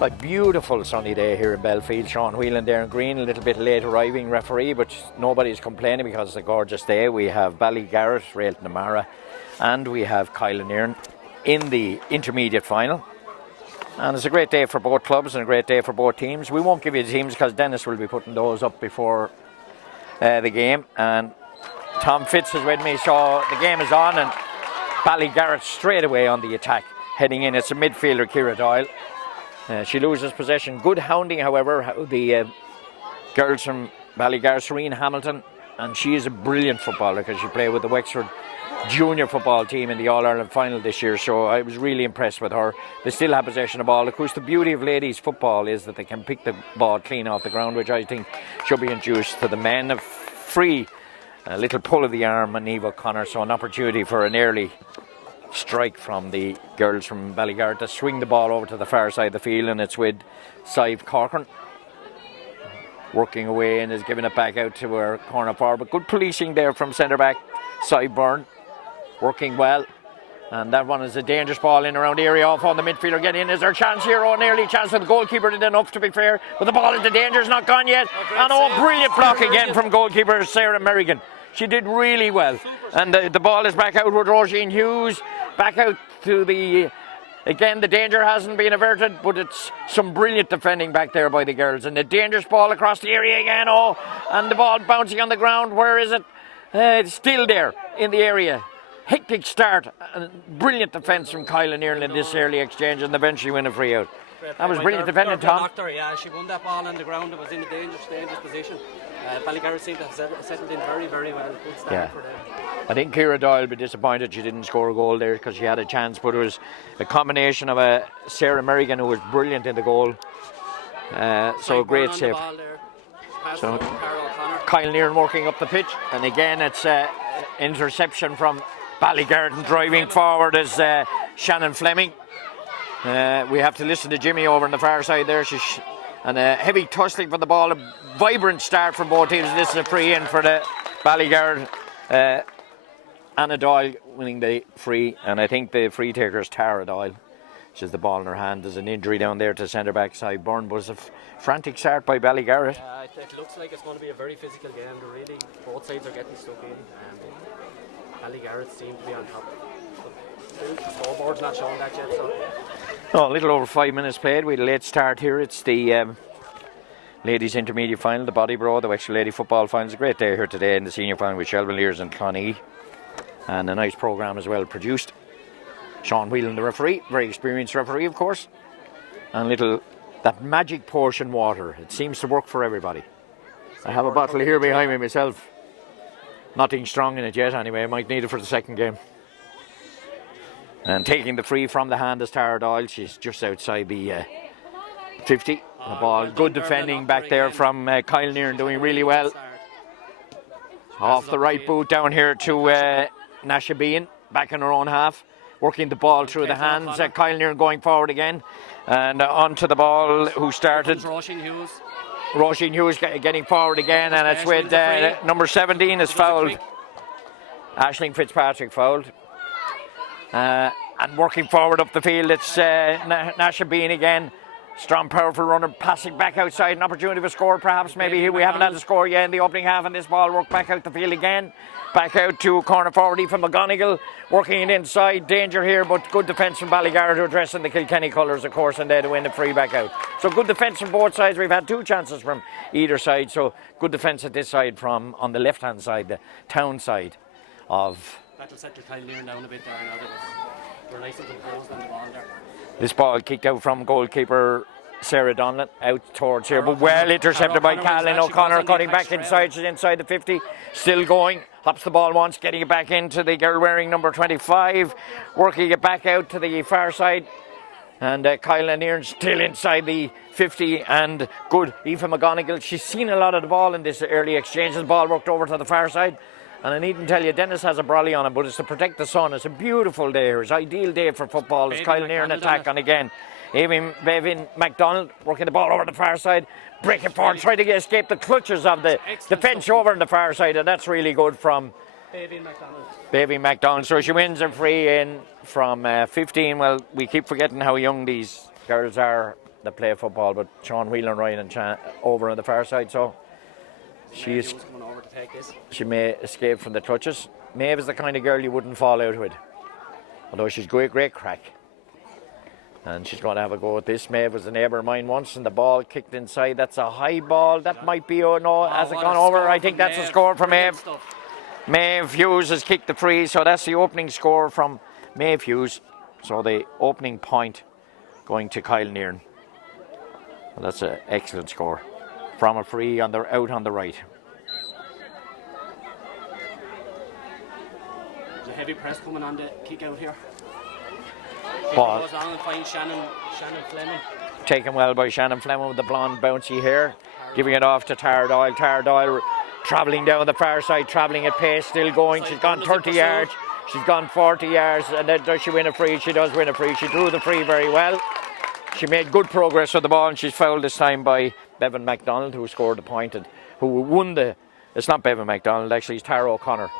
A beautiful sunny day here in Bellfield. Sean Whelan there in green, a little bit late arriving referee, but nobody's complaining because it's a gorgeous day. We have Ballygarrett, Railton Amara, and we have Kilanerin in the intermediate final. And it's a great day for both clubs and a great day for both teams. We won't give you the teams because Dennis will be putting those up before the game. And Tom Fitz is with me, so the game is on, and Ballygarrett straight away on the attack, heading in. It's a midfielder, Ciara Doyle. She loses possession. Good hounding, however, the girls from Ballygarrett, Serene Hamilton, and she is a brilliant footballer because she played with the Wexford junior football team in the All-Ireland final this year, so I was really impressed with her. They still have possession of the ball. Of course, the beauty of ladies football is that they can pick the ball clean off the ground, which I think should be introduced to the men. A free, a little pull of the arm on Eve O'Connor, so an opportunity for an early strike from the girls from Ballygarrett to swing the ball over to the far side of the field, and it's with Sive Corcoran working away and is giving it back out to her corner forward. But good policing there from centre back Sive Byrne, working well, and that one is a dangerous ball in around the area off on the midfielder. Get in, is there a chance here? Oh, nearly a chance for the goalkeeper. Did enough, to be fair, but the ball into danger, is not gone yet. And oh, brilliant block again from goalkeeper Sarah Merrigan. She did really well, and the ball is back out with Roisin Hughes, back out to the, again the danger hasn't been averted, but it's some brilliant defending back there by the girls, and the dangerous ball across the area again, oh, and the ball bouncing on the ground. Where is it? It's still there in the area. Hectic start, and brilliant defence from Kilanerin in this early exchange, and eventually win a free out. That was brilliant defending, Tom. Yeah, she won that ball on the ground. It was in a dangerous position. Ballygarrett seemed to have settled in very, very well. Good start for them. I think Ciara Doyle will be disappointed she didn't score a goal there because she had a chance, but it was a combination of Sarah Merrigan, who was brilliant in the goal. So a great save. So Kyle Nearan working up the pitch, and again it's interception from Ballygarrett, and driving forward is Shannon Fleming. We have to listen to Jimmy over on the far side there. And a heavy tussling for the ball. A vibrant start from both teams. This is a free in for the Ballygarrett. Anna Doyle winning the free, and I think the free taker is Tara Doyle. She has the ball in her hand. There's an injury down there to centre back Sive Byrne, but it's a frantic start by Ballygarrett. It looks like it's going to be a very physical game. Really, both sides are getting stuck in. Ballygarrett seem to be on top. The scoreboard's not showing that yet, so. Oh, a little over 5 minutes played. We had a late start here. It's the ladies' intermediate final, the Bodybro, the Wexford Lady Football Final. It's a great day here today in the senior final with Shelvaliers and Clonee, and a nice programme as well produced. Sean Whelan, the referee, very experienced referee, of course, and that magic portion water. It seems to work for everybody. I have a bottle here behind me myself. Nothing strong in it yet, anyway. I might need it for the second game. And taking the free from the hand is Tara Doyle. She's just outside the 50. The ball, good defending back there from Kyle Nearan, doing really well. Off the right boot down here to Nasha Bean, back in her own half. Working the ball through the hands. Kyle Nearan going forward again. And onto the ball, who started? Roisin Hughes. Roisin Hughes getting forward again, and it's with number 17 is fouled. Aisling Fitzpatrick fouled. And working forward up the field, it's Nasha Bean again. Strong, powerful runner, passing back outside. An opportunity for score, perhaps. Maybe we haven't had a score yet in the opening half, and this ball worked back out the field again. Back out to corner forward, Aoife McGonigal. Working it inside. Danger here, but good defence from Ballygarrett, who are dressed in the Kilkenny colours, of course, and there to win the free back out. So good defence from both sides. We've had two chances from either side, so good defence at this side from on the left-hand side, the town side of That'll settle Kilanerin down a bit there now. We're nice and composed on the ball there. This ball kicked out from goalkeeper Sarah Donlan out towards here, but well intercepted by Callan O'Connor, cutting back inside. She's inside the 50, still going. Hops the ball once, getting it back into the girl wearing number 25, working it back out to the far side. And Kilanerin still inside the 50, and good. Aoife McGonigal, she's seen a lot of the ball in this early exchange. The ball worked over to the far side. And I needn't tell you, Dennis has a brolly on him, but it's to protect the sun. It's a beautiful day here. It's an ideal day for football. It's Kilanerin attack on again. Bevin MacDonald working the ball over the far side, breaking forward, trying to escape the clutches of the defence over on the far side, and that's really good from Bevin MacDonald. So she wins a free in from 15. Well, we keep forgetting how young these girls are that play football, but Sean Whelan, Ryan and over on the far side, so she may escape from the clutches. Maeve is the kind of girl you wouldn't fall out with, although she's great crack. And she's going to have a go at this. Maeve was a neighbour of mine once, and the ball kicked inside. That's a high ball. That might be, has it gone over? I think that's a score for Maeve. Maeve Hughes has kicked the free, so that's the opening score from Maeve Hughes. So the opening point going to Kilanerin. Well, that's an excellent score from a free out on the right. There's a heavy press coming on the kick out here. Ball goes on and finds Shannon Fleming. Taken well by Shannon Fleming with the blonde bouncy hair, giving it off to Tara Doyle. Tara Doyle travelling down the far side, travelling at pace, still going. She's gone 30 yards, she's gone 40 yards, and then does she win a free? She does win a free. She drew the free very well. She made good progress with the ball, and she's fouled this time by Bevan MacDonald, who scored the point and who won the. It's not Bevan MacDonald, actually, it's Tara O'Connor.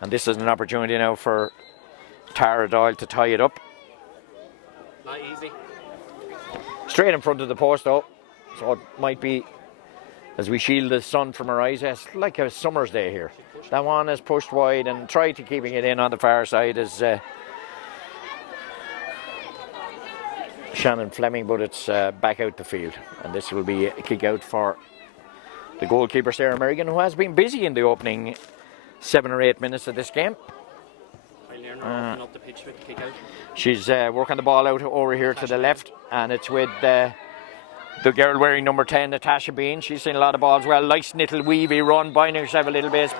And this is an opportunity now for Tara Doyle to tie it up. Not easy. Straight in front of the post though, so it might be, as we shield the sun from our eyes, it's like a summer's day here. That one is pushed wide and tried to keeping it in on the far side is Shannon Fleming, but it's back out the field, and this will be a kick out for the goalkeeper Sarah Merrigan, who has been busy in the opening 7 or 8 minutes of this game. Up the pitch with the kick out. She's working the ball out over here to the left, and it's with the girl wearing number 10, Natasha Bean. She's seen a lot of balls well. Nice little weavy run, binding herself a little bit,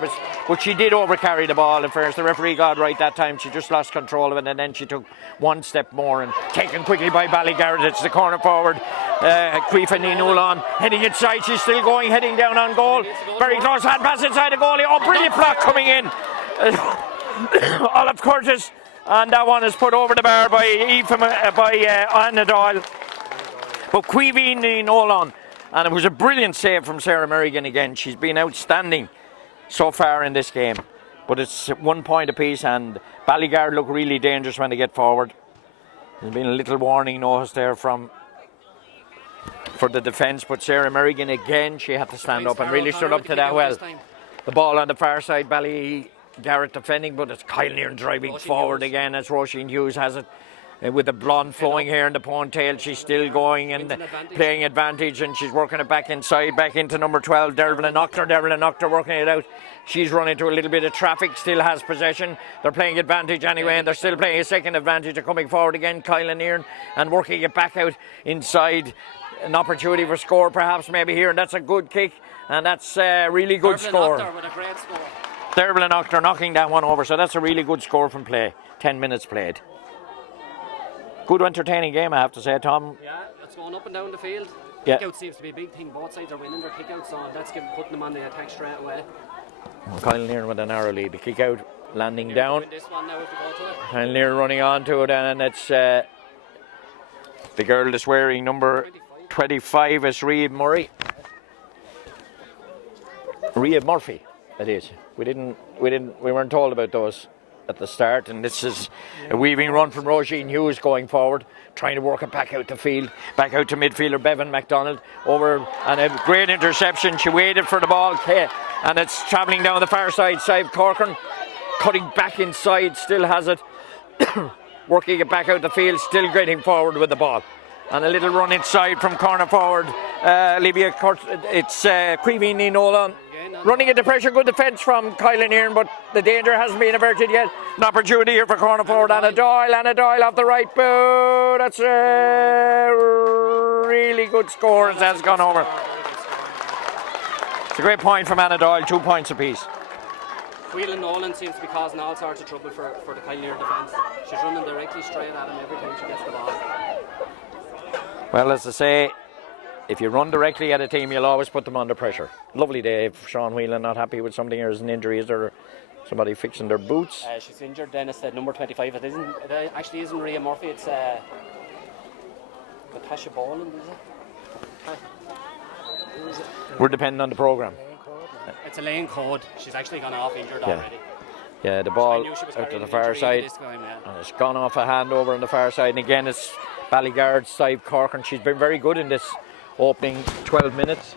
but she did overcarry the ball. In fairness, the referee got right that time. She just lost control of it, and then she took one step more and taken quickly by Ballygarrett. It's the corner forward. Queefa Ninulan heading inside. She's still going, heading down on goal. Very close hand pass inside the goalie. Oh, brilliant block coming in. Olive Curtis, and that one is put over the bar by Anna Doyle. But Queeveen Nolan, and it was a brilliant save from Sarah Merrigan again. She's been outstanding so far in this game. But it's 1 point apiece, and Ballygarrett look really dangerous when they get forward. There's been a little warning notice there for the defence, but Sarah Merrigan again, she had to stand up and really stood up to that well. The ball on the far side, Ballygarrett defending, but it's Kilanerin driving forward again as Roisin Hughes has it. With the blonde flowing hair and the ponytail, she's still going and playing advantage, and she's working it back inside, back into number 12, Dervla Noctor working it out. She's run into a little bit of traffic, still has possession. They're playing advantage anyway, and they're still playing a second advantage. They're coming forward again, Kilanerin, and working it back out inside. An opportunity for score perhaps maybe here, and that's a good kick, and that's a really good score. Dervla Noctor knocking that one over, so that's a really good score from play. 10 minutes played. Good entertaining game, I have to say, Tom. Yeah, it's going up and down the field. Yeah. Kick-out seems to be a big thing. Both sides are winning their kick-outs, so that's putting them on the attack straight away. Kilanerin with a narrow lead. The kick-out landing down. This one now if we go to it. Kilanerin running on to it, and it's the girl that's wearing number 25 is Rhea Murphy. Rhea Murphy, it is. We weren't told about those at the start, and this is a weaving run from Roisin Hughes going forward, trying to work it back out the field, back out to midfielder Bevan MacDonald over, and a great interception. She waited for the ball, and it's travelling down the far side. Sive Corcoran cutting back inside, still has it, working it back out the field, still getting forward with the ball, and a little run inside from corner forward. Olivia Curt, it's Queeveen Nolan. running into pressure. Good defence from Kilanerin, but the danger hasn't been averted yet. An opportunity here for corner forward. Anna Doyle off the right boot. That's a really good score as that's gone over. It's a great point from Anna Doyle, 2 points apiece. Whelan Nolan seems to be causing all sorts of trouble for the Kilanerin defence. She's running directly straight at him every time she gets the ball. Well, as I say, if you run directly at a team, you'll always put them under pressure. Lovely day. If Sean Whelan not happy with something, or is an injury, is there somebody fixing their boots? She's injured. Dennis said number 25. It actually isn't Rhea Murphy. It's Natasha Boland, is it? We're depending on the programme. It's a lane code. She's actually gone off injured already. Yeah, the ball out to the far side. And it's gone off a hand over on the far side. And again, it's Ballygarrett, Sive Corcoran. She's been very good in this opening 12 minutes.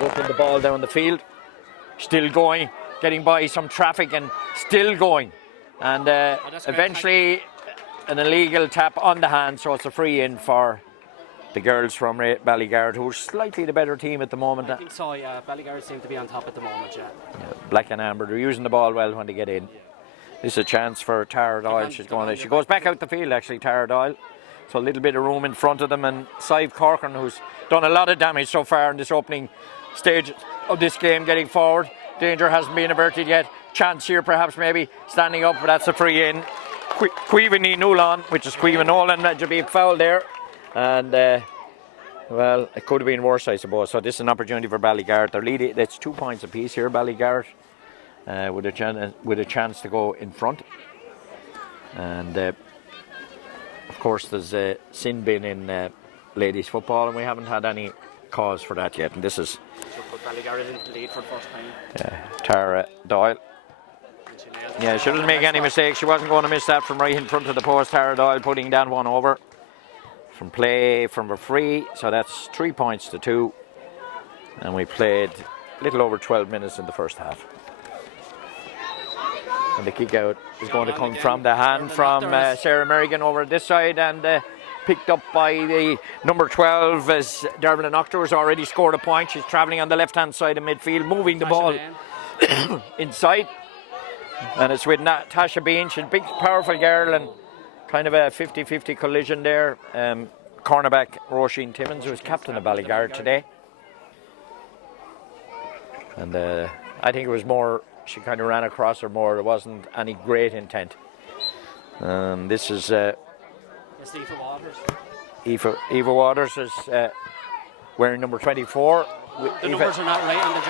Working the ball down the field. Still going, getting by some traffic and still going. And eventually an illegal tap on the hand, so it's a free in for the girls from Ballygarrett, who are slightly the better team at the moment. I think so, yeah. Ballygarrett seem to be on top at the moment, yeah. Black and amber, they're using the ball well when they get in. This is a chance for Tara Doyle. She goes back out the field, actually, Tara Doyle. So a little bit of room in front of them, and Sive Corcoran, who's done a lot of damage so far in this opening stage of this game, getting forward. Danger hasn't been averted yet. Chance here, perhaps, maybe standing up, but that's a free in. Cuivany Nulan, which is Cuivany Nolan, that should be fouled there. And well, it could have been worse, I suppose. So this is an opportunity for Ballygarrett. They're leading. It's 2 points apiece here, Ballygarrett, with a chance to go in front. And of course, there's a sin bin in ladies football, and we haven't had any cause for that yet. And this is put Ballygarrett into the lead for the first time. Tara Doyle. Yeah, she doesn't make any mistakes. She wasn't going to miss that from right in front of the post. Tara Doyle putting that one over. From play from a free, so that's 3 points to 2, and we played a little over 12 minutes in the first half. And the kick out is going to come from the hand from Sarah Merrigan over this side, and picked up by the number 12 as Dervla Noctor has already scored a point. She's travelling on the left hand side of midfield, moving the ball inside, and it's with Tasha Bean. She's a big powerful girl, and kind of a 50-50 collision there. Cornerback Roisin Timmins, who is captain of Ballygarrett today. And I think it was more, she kind of ran across her more. There wasn't any great intent. This is Aoife Waters. Aoife Waters is wearing number 24. The numbers are not right on the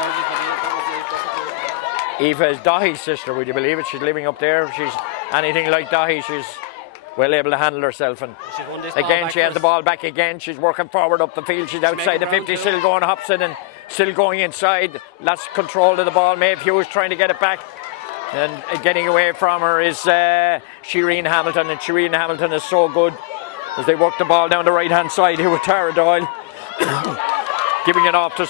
jersey. Aoife is Dahi's sister, would you believe it? She's living up there. She's anything like Dahi. She's well able to handle herself, and again she has the ball back again. She's working forward up the field. She's outside the 50, still going Hobson and still going inside. Lots of control of the ball. Maeve Hughes trying to get it back, and getting away from her is Shireen Hamilton, and Shireen Hamilton is so good as they work the ball down the right hand side here with Tara Doyle giving it off to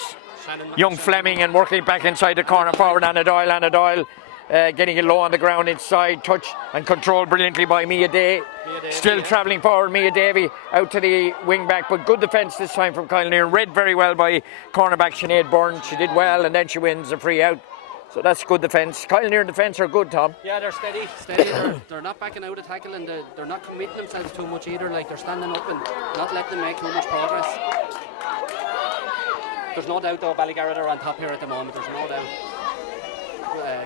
young Fleming and working back inside the corner forward. Anna Doyle getting it low on the ground inside, touch and controlled brilliantly by Mia Day. Still travelling forward, Mia Davey out to the wing back, but good defence this time from Kilanerin. Read very well by cornerback Sinead Byrne. She did well, and then she wins a free out. So that's good defence. Kilanerin defence are good, Tom. Yeah, they're steady. They're not backing out of tackle, and they're not committing themselves too much either. Like, they're standing up and not letting them make too much progress. There's no doubt though, Ballygarrett are on top here at the moment. There's no doubt.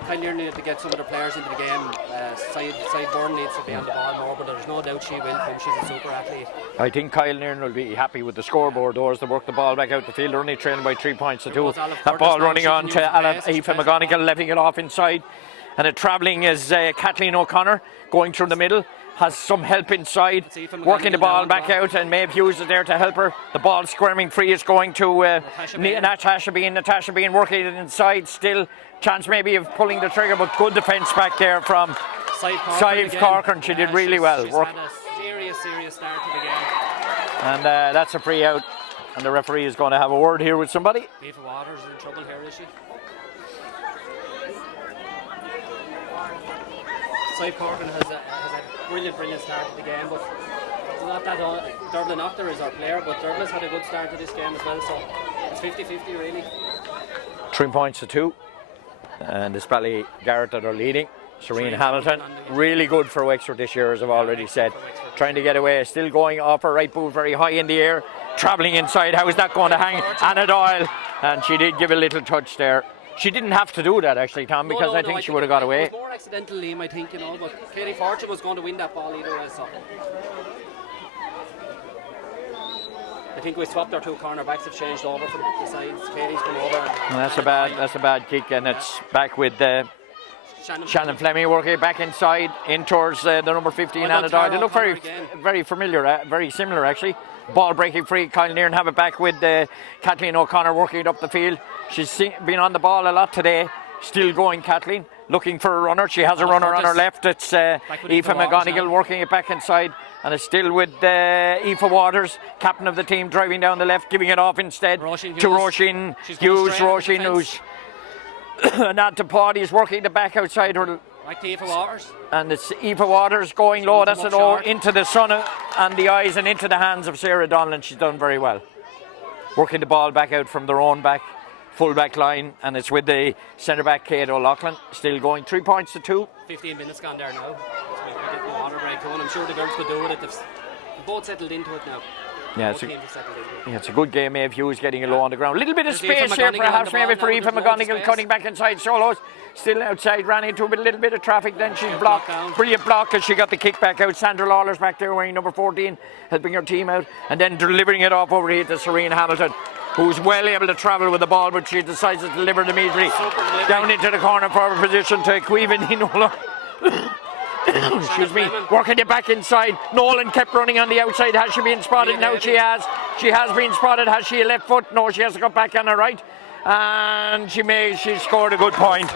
Kilanerin needed to get some of their players into the game. Side Byrne needs to be on the ball more, but there's no doubt she will come. She's a super athlete. I think Kilanerin will be happy with the scoreboard though, as they work the ball back out the field. They're only trailing by 3 points to 2. That ball running on to Aoife McGonigal, letting it off inside. And it travelling is Kathleen O'Connor going through the middle. Has some help inside, working the ball back out, and Maeve Hughes is there to help her. The ball squirming free is going to Natasha Bean working it inside still. Chance maybe of pulling the trigger, but good defence back there from Sive Corcoran. She did really well. She's had a serious start to the game. And that's a free out, and the referee is going to have a word here with somebody. Aoife Waters is in trouble here, is she? Sive Corcoran has a brilliant start to the game, but it's not that Dervla Noctor is our player, but Dervla's had a good start to this game as well, so it's 50-50 really. 3 points to 2. And it's Ballygarrett that are leading. Serene Hamilton, really good for Wexford this year, as I've already said. Trying to get away, still going off her right boot very high in the air. Travelling inside, how is that going to hang? Anna Doyle, and she did give a little touch there. She didn't have to do that actually, Tom, because I think she would have got away. It was more accidental, Liam, I think, but Katie Fortune was going to win that ball either way, so. I think we swapped our 2 cornerbacks, have changed over from the sides. Katie's come over. And that's a bad kick, and it's back with Shannon Fleming working back inside, in towards the number 15, Anna Doyle. They look very familiar, very similar actually. Ball breaking free, Kilanerin have it back with Kathleen O'Connor working it up the field. She's been on the ball a lot today. Still going, Kathleen, looking for a runner. She has a runner on her left. It's Aoife McGonigal working it back inside. And it's still with Aoife Waters, captain of the team, driving down the left, giving it off instead to Roisin Hughes. Roisin, who's not to Paddy's working the back outside her. Right to Aoife Waters. And it's Aoife Waters going low. That's it all into the sun and the eyes and into the hands of Sarah Donlan. She's done very well. Working the ball back out from their own full back line, and it's with the centre back Kate O'Loughlin. Still going, 3 points to 2. 15 minutes gone there now. We get the water break going. I'm sure the girls could do with it. They've both settled into it now. Yeah, it's a good game. Maeve Hughes getting it low on the ground. A little bit of space here perhaps maybe for Aoife McGonigal cutting back inside solos. Still outside, ran into a little bit of traffic, then she's blocked. Brilliant block as she got the kick back out. Sandra Lawler's back there wearing number 14, helping her team out, and then delivering it off over here to Serene Hamilton, who's well able to travel with the ball, but she decides to deliver it immediately down into the corner forward position to Caoimhe Ninola. Excuse me, working it back inside. Nolan kept running on the outside. Has she been spotted? Now she has. She has been spotted. Has she a left foot? No, she has to go back on her right. And she scored a good point.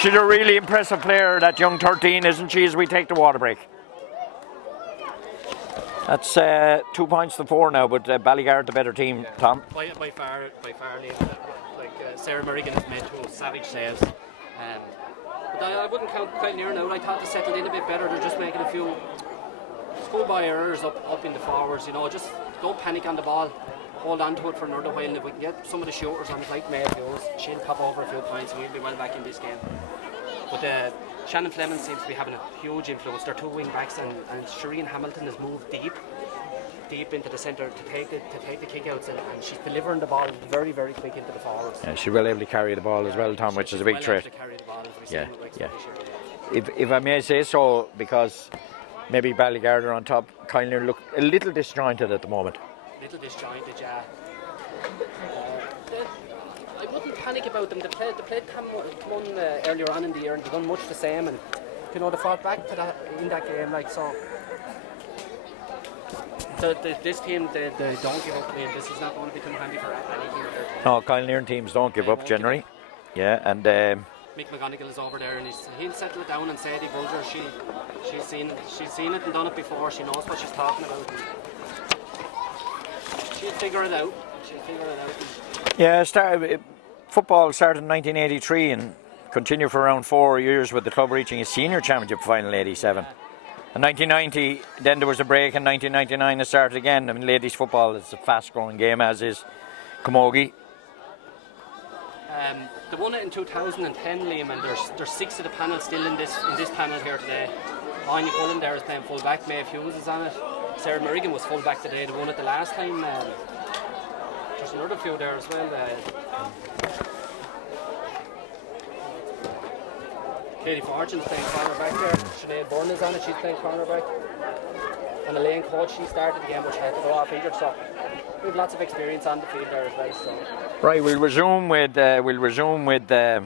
She's a really impressive player, that young 13, isn't she, as we take the water break. That's 2 points to 4 now, but Ballygarrett the better team, Tom. By far, Liam. Sarah Merrigan has made 2 savage saves. But I wouldn't count Kilanerin out. I thought they settled in a bit better. They're just making a few schoolboy errors up in the forwards. Just don't panic on the ball. Hold on to it for another while. And if we can get some of the shooters on it, like Maeve Hughes, she'll pop over a few points and we'll be well back in this game. But Shannon Fleming seems to be having a huge influence. They're 2 wing backs, and Serene Hamilton has moved deep into the centre to take the kick-outs, and she's delivering the ball very, very quick into the forwards. Yeah, she's well able to carry the ball as well, Tom, which is a big threat. Yeah. If I may say so, because maybe Ballygarrett are on top, Kilanerin look a little disjointed at the moment. Little disjointed, yeah. I wouldn't panic about them. They played Clon earlier on in the year, and they've done much the same, and they fought back to that in that game, so. This team, they don't give up. This is not going to become handy for any team. No, Kilanerin teams don't give up generally. Yeah, and Mick McGonigal is over there, and he'll settle it down. And Sadie Bulger, she's seen it and done it before. She knows what she's talking about. She'll figure it out. Yeah, football started in 1983 and continued for around 4 years, with the club reaching a senior championship final in '87. In 1990, then there was a break. In 1999, it started again. I mean, ladies' football is a fast-growing game, as is camogie. They won it in 2010, Liam, and there's 6 of the panel still in this panel here today. Anya Cullen there is playing full back. Maeve Hughes is on it. Sarah Merrigan was full back today. They won it the last time. There's another few there as well. Katie Fortune's playing cornerback there. Sinead Byrne is on it, she's playing cornerback. And Elaine Coach, she started the game, but she had to go off injured, so we have lots of experience on the field there as well. So. Right, we'll resume with Sarah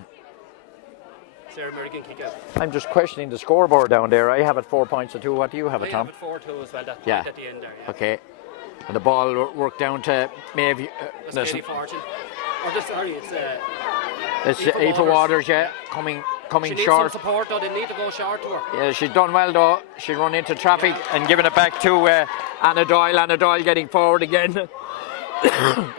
Merrigan kick out. I'm just questioning the scoreboard down there. I have it 4 points to 2. What do you have it, Tom? I have it 4-2 as well, that point at the end there. Yeah. Okay. And the ball worked down to Maeve. That's Katie Fortune. It's Aoife Waters, yeah, coming she needs short. Some support though, they need to go short to her. Yeah, she's done well though. She run into traffic and giving it back to Anna Doyle. Anna Doyle getting forward again.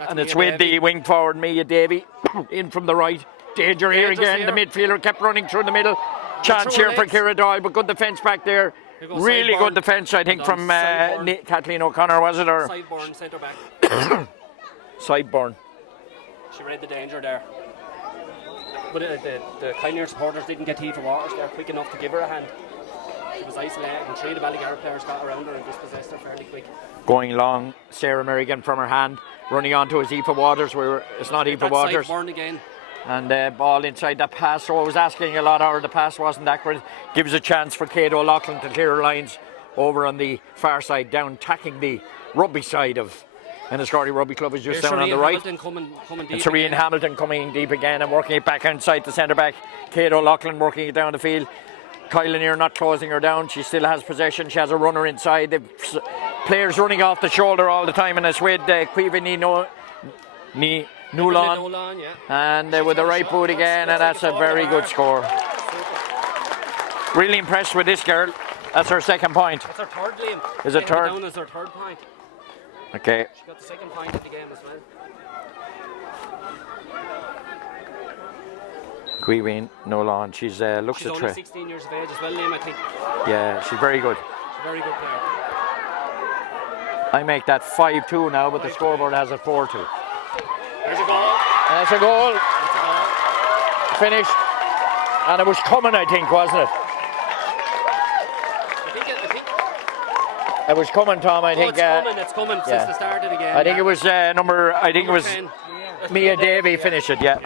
And it's with the wing forward, Mia Davey, in from the right. Danger here again. Here. The midfielder kept running through the middle. Chance here for Kira Doyle, but good defence back there. Really good defence, I think, from Kathleen O'Connor, was it? Or Sideburn, centre back. Sideburn. She read the danger there. But the Kilanerin supporters didn't get Aoife Waters there quick enough to give her a hand. She was isolated, and 3 of the Ballygarrett players got around her and dispossessed her fairly quick. Going long, Sarah Merrigan from her hand, running on to his Aoife Waters. It's not Aoife Waters. Born again. And the ball inside that pass, so I was asking a lot of her. The pass wasn't accurate. Gives a chance for Kate O'Loughlin to clear her lines over on the far side, down tacking the rugby side of Enniscorthy Rugby Club is just down on the right. Coming deep and Serene again. Hamilton coming deep again and working it back inside the centre back. Kate O'Loughlin working it down the field. Kilanerin not closing her down. She still has possession. She has a runner inside. The players running off the shoulder all the time, and it's with Cuivini Nulan. Yeah. And with the right boot again, and that's a very good score. Really impressed with this girl. That's her second point. That's her third, Liam. Is it third? Down as her third point. Okay. She got the second point of the game as well. Cuivin Nolan. She's looks She's a only 16 years of age as well, Liam, I think. Yeah, she's very good. She's a very good player. I make that 5-2 now, but the scoreboard has a 4-2. There's a goal. That's a goal. That's a goal. Finished. And it was coming, I think, wasn't it? I think it was coming, Tom. I think. It's coming since the start of the game. I think it was it was 10. Mia Davey finished it, yeah.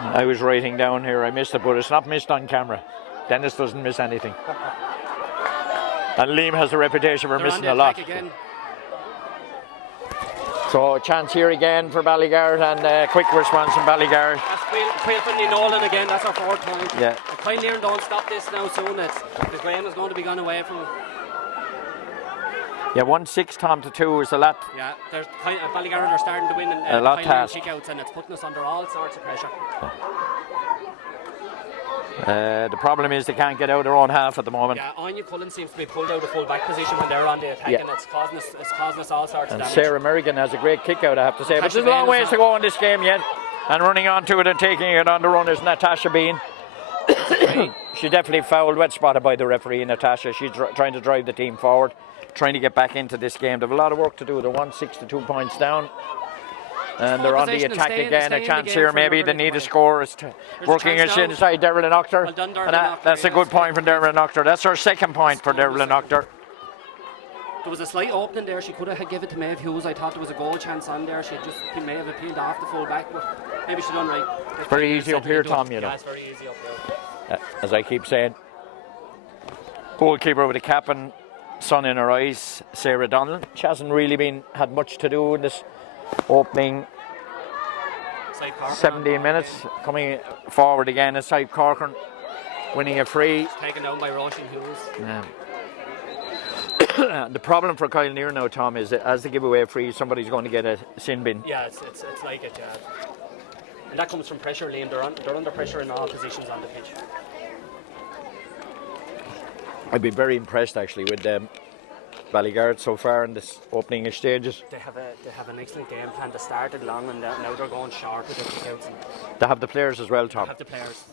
I was writing down here, I missed it, but it's not missed on camera. Dennis doesn't miss anything. And Liam has a reputation for missing a lot. Again. So a chance here again for Ballygarrett, and a quick response from Ballygarrett. That's Quilpin Nolan again, that's our fourth point. Yeah. If Kilanerin don't stop this now soon, the game is going to be gone away from them. Yeah, 1-6, Tom, to 2 is a lot. Yeah, Ballygarrett are starting to win a lot task. Kickouts, and it's putting us under all sorts of pressure. The problem is they can't get out their own half at the moment. Yeah, Anya Cullen seems to be pulled out of full back position when they're on the attack, and it's causing us all sorts of damage. Sarah Merrigan has a great kick out, I have to say. But there's a long ways to go in this game yet. And running onto it and taking it on the run is Natasha Bean. She definitely fouled, wet spotted by the referee, Natasha. She's trying to drive the team forward, trying to get back into this game. They have a lot of work to do. They're 1-6 to 2 points down. And they're on the attack again. A chance here, maybe they need a score. Working us inside Derrylin Octor. Well done, and that's a good point from Derrylin Octor. That's our second point for Derrylin Octor. There was a slight opening there. She could have given it to Maeve Hughes. I thought there was a goal chance on there. She may have appealed off the full back, but maybe she done right. It's very easy up here, Tom, you know. Yeah, it's very easy up there. As I keep saying. Goalkeeper with a cap and sun in her eyes, Sarah Donlan. She hasn't really had much to do in this opening 17 minutes. Coming forward again inside Corcoran, winning a free. Taken down by Roisin Hughes. Yeah. The problem for Kilanerin now, Tom, is that as they give away a free, somebody's going to get a sin bin. Yeah, it's like it, yeah. And that comes from pressure, Liam. They're under pressure in all positions on the pitch. I'd be very impressed actually with Ballygarrett so far in this opening stages. They have an excellent game plan. They started long and now they're going short with the kickouts. They have the players as well, Tom. They have the players.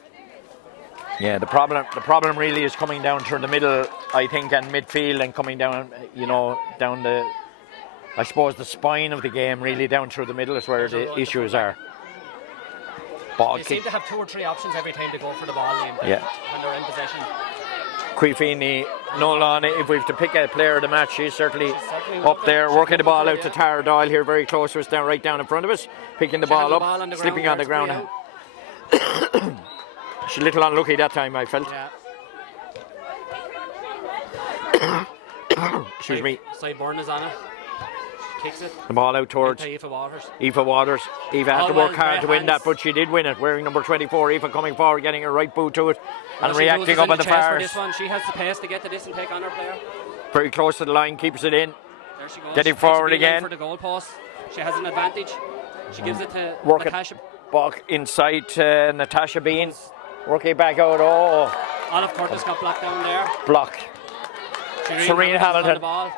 Yeah, the problem really is coming down through the middle, I think, and midfield, and coming down, down the, I suppose, the spine of the game, really down through the middle is where the issues are. Ball They kick. seem to have 2 or 3 options every time they go for the ball, Liam, when they're in possession. Cuivini Nolan, if we have to pick a player of the match, she's certainly up there, working the ball out to Tara Doyle here, very close to us, right down in front of us, picking the ball up, slipping on the ground. She's a little unlucky that time, I felt. Yeah. Excuse me. Sideburn is on it. Kicks it. The ball out towards Aoife Waters. Aoife Waters. Aoife had to work hard to win that, but she did win it. Wearing number 24, Aoife coming forward, getting her right boot to it, and reacting up on the far. This one, she has the pace to get to this and take on her player. Very close to the line, keeps it in. There she goes. Getting forward again. For the goal post. She has an advantage. She gives it to Natasha. Back inside to Natasha Bean. Working back out. Oh. Olive Curtis got blocked down there. Blocked. Serene Hamilton.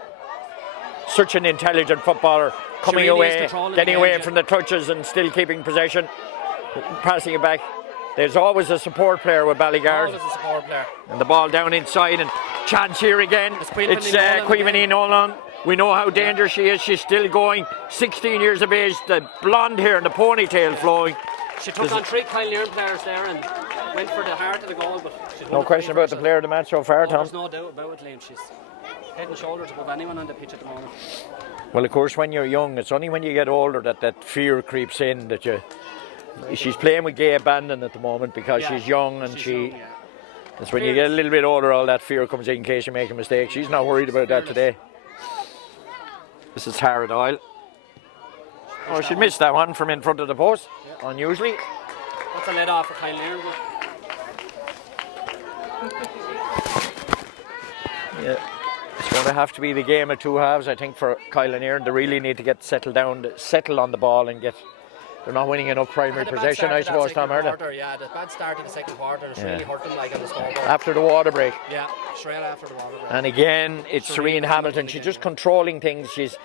Such an intelligent footballer. Coming away, getting away from the touches and still keeping possession. Passing it back. There's always a support player with Ballygarrett. Always a support player. And the ball down inside, and chance here again. It's Cuivini Nolan. We know how dangerous she is. She's still going. 16 years of age, the blonde hair and the ponytail flowing. She took on 3 Kilanerin players there and went for the heart of the goal, but she's no question about the player of the match so far, Tom. There's no doubt about it, Liam. She's head and shoulders above anyone on the pitch at the moment. Well, of course, when you're young, it's only when you get older that fear creeps in. She's playing with gay abandon at the moment because she's young and That's when you get a little bit older, all that fear comes in case you make a mistake. She's not worried about that today. This is Tara Doyle. Oh, she missed that one from in front of the post, unusually. That's a let off for Kilanerin. Yeah. It's going to have to be the game of 2 halves, I think, for Kilanerin. They really need to get settled down, settle on the ball and get... They're not winning enough primary possession, I suppose, Tom, are they? Yeah, the bad start in the second quarter has really hurt them like on the scoreboard. After the water break. Yeah, straight after the water break. And again, it's Serene Hamilton. She's just controlling things. She's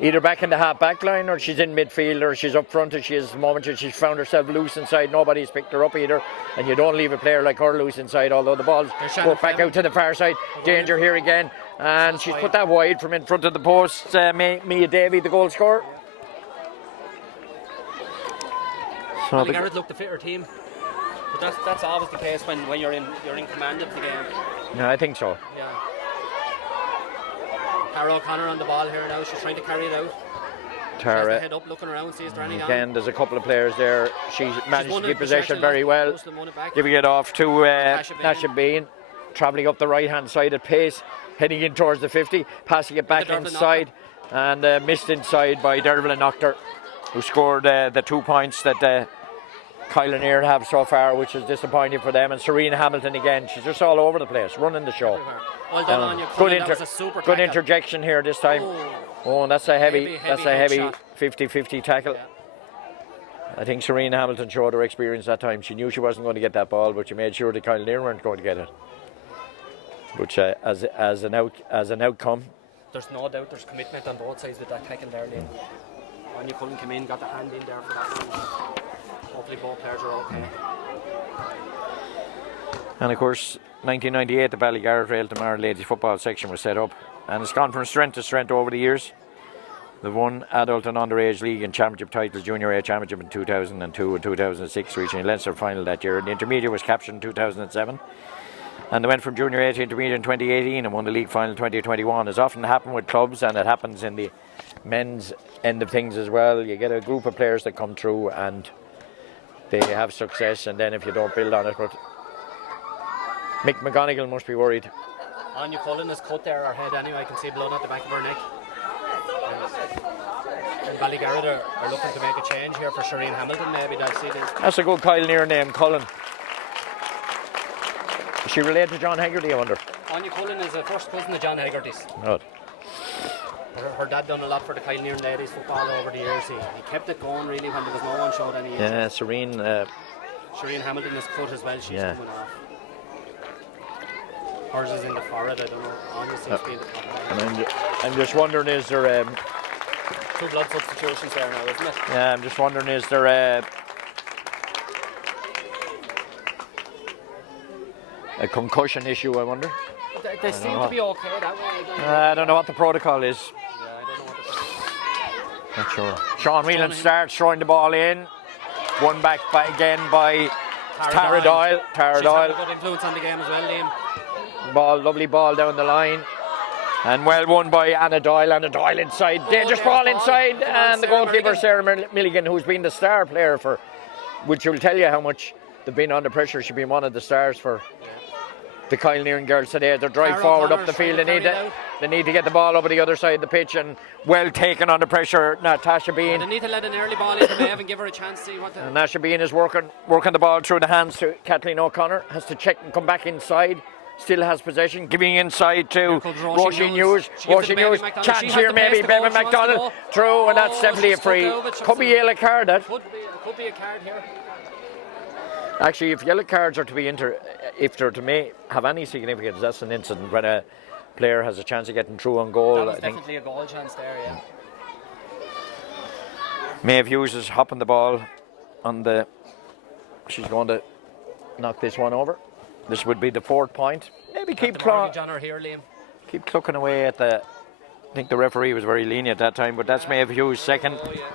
either back in the half-back line or she's in midfield or she's up front and she is the moment she's found herself loose inside. Nobody's picked her up either. And you don't leave a player like her loose inside, although the ball's go back out to the far side. Danger here again. And she's put that wide from in front of the post. Mia Davey, the goal scorer. Ballygarrett looked the fitter team, but that's always the case when you're in command of the game. Yeah, I think so. Yeah. Tara O'Connor on the ball here now. She's trying to carry it out. Tara. Head up, looking around, see is there any down. Again, there's a couple of players there. She's managed to keep possession very well. Giving it off to Nasha Bean, travelling up the right-hand side at pace, heading in towards the 50, passing it back inside, and missed inside by Dervla Noctor, who scored the 2 points that Kilanerin have so far, which is disappointing for them. And Serena Hamilton again, she's just all over the place, running the show. Well done on you. Good interjection here this time. Oh, and that's a heavy 50-50 tackle. Yeah. I think Serena Hamilton showed her experience that time. She knew she wasn't going to get that ball, but she made sure that Kilanerin weren't going to get it. Which, as an outcome, there's no doubt there's commitment on both sides with that tackle there, Liam. Anya Cullen came in, got the hand in there for that one. Hopefully both players are okay. And of course, 1998, the Ballygarrett Rail to Mara Ladies Football section was set up, and it's gone from strength to strength over the years. They've won adult and underage league and championship titles, junior A championship in 2002 and 2006, reaching a Leinster final that year. The intermediate was captured in 2007. And they went from junior A to intermediate in 2018 and won the league final in 2021. As often happened with clubs, and it happens in the men's end of things as well. You get a group of players that come through and they have success, and then if you don't build on it, but Mick McGonigal must be worried. Anya Cullen has cut there her head anyway. I can see blood at the back of her neck. And Ballygarrett are looking to make a change here for Shireen Hamilton. Maybe they'll see this. That's a good Kilanerin name, Cullen. Is she related to John Hegarty, I wonder? Anya Cullen is a first cousin of John Hegarty's. Good. Her dad done a lot for the Kilanerin ladies football over the years. He kept it going really when there was no one showed any interest. Yeah, Serene. Shireen Hamilton is cut as well. She's coming off. Hers is in the forehead. I don't know. Anya seems to be in the top. And I'm just wondering, is there 2 blood substitutions there now, isn't it? Yeah, I'm just wondering, is there a concussion issue, I wonder? They seem to be okay that way. I don't know what the protocol is. Yeah, I don't know what not sure. Sean Whelan starts throwing the ball in. Won back again by Tara Doyle. She's had a good influence on the game as well, Liam. Lovely ball down the line. And well won by Anna Doyle. Anna Doyle inside. Dangerous ball inside. And the goalkeeper, Sarah Milligan, who's been the star player for, which will tell you how much they've been under pressure. She's been one of the stars for the Kilanerin girls today. They're drive forward up the field. They need to get the ball over the other side of the pitch, and well taken under pressure. Natasha Bean. They need to let an early ball into Maeve and give her a chance to see what the... And Natasha Bean is working the ball through the hands to Kathleen O'Connor. Has to check and come back inside. Still has possession. Giving inside to Roisin Hughes. Roisin Hughes. Chance here maybe. Bevan McDonald. Through, and that's definitely a free. Could be a yellow card. That could be a card here. Actually, if yellow cards are to be if they're to have any significance, that's an incident when a player has a chance of getting through on goal. That was definitely a goal chance there, yeah. Maeve Hughes is hopping the ball on the... She's going to knock this one over. This would be the 4th point. Maybe keep clucking away at the I think the referee was very lenient that time, but that's Maeve Hughes second. Oh, yeah.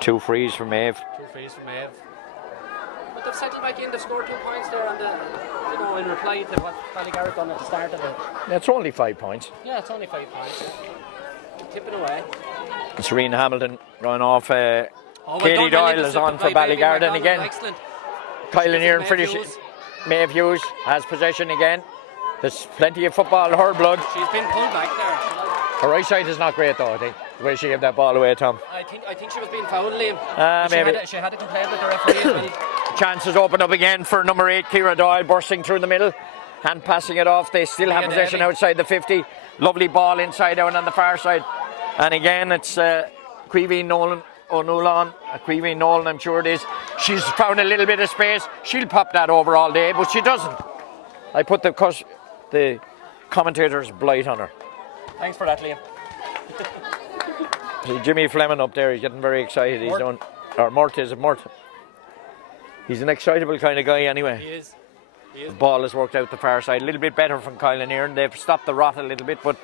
2 frees from Maeve. 2 frees from Maeve. But they've settled back in. They've scored 2 points there, and in reply to what Ballygarrett done at the start of it. It's only 5 points. Yeah, it's only 5 points. Tipping away. Serena Hamilton going off. Well Katie done, Doyle is on for Ballygarrett, and again excellent. Kylanerin finishes. Maeve Hughes has possession again. There's plenty of football in her blood. She's been pulled back there. Her right side is not great though, I think, the way she gave that ball away, Tom. I think she was being fouled, Liam. Maybe. She had to complain with the referee as well. Chances open up again for number 8, Kira Doyle, bursting through the middle and passing it off. They still have possession outside the 50. Lovely ball inside out on the far side. And again, it's Queeveen Nolan. Queeveen Nolan, I'm sure it is. She's found a little bit of space. She'll pop that over all day, but she doesn't. I put the commentator's blight on her. Thanks for that, Liam. See Jimmy Fleming up there, he's getting very excited. He's done. Or Mort is it Mort? He's an excitable kind of guy anyway. He is. The ball has worked out the far side. A little bit better from Kilanerin. They've stopped the rot a little bit, but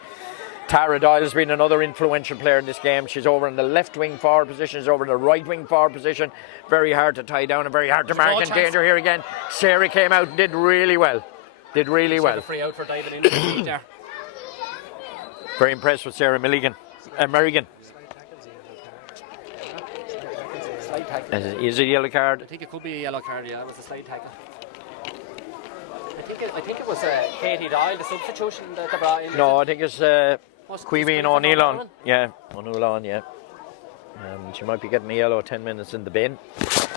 Tara Doyle has been another influential player in this game. She's over in the left wing forward position, she's over in the right wing forward position. Very hard to tie down and very hard to mark in danger here again. Sarah came out and did really well. Free out for diving into the feet there. Very impressed with Sarah Merrigan. Is it a yellow card? I think it could be a yellow card, yeah. It was a slide tackle. I think it was Katie Doyle, the substitution that they brought in. No, I think it's Queeveen O'Neill. Yeah, O'Neill, yeah. She might be getting a yellow 10 minutes in the bin,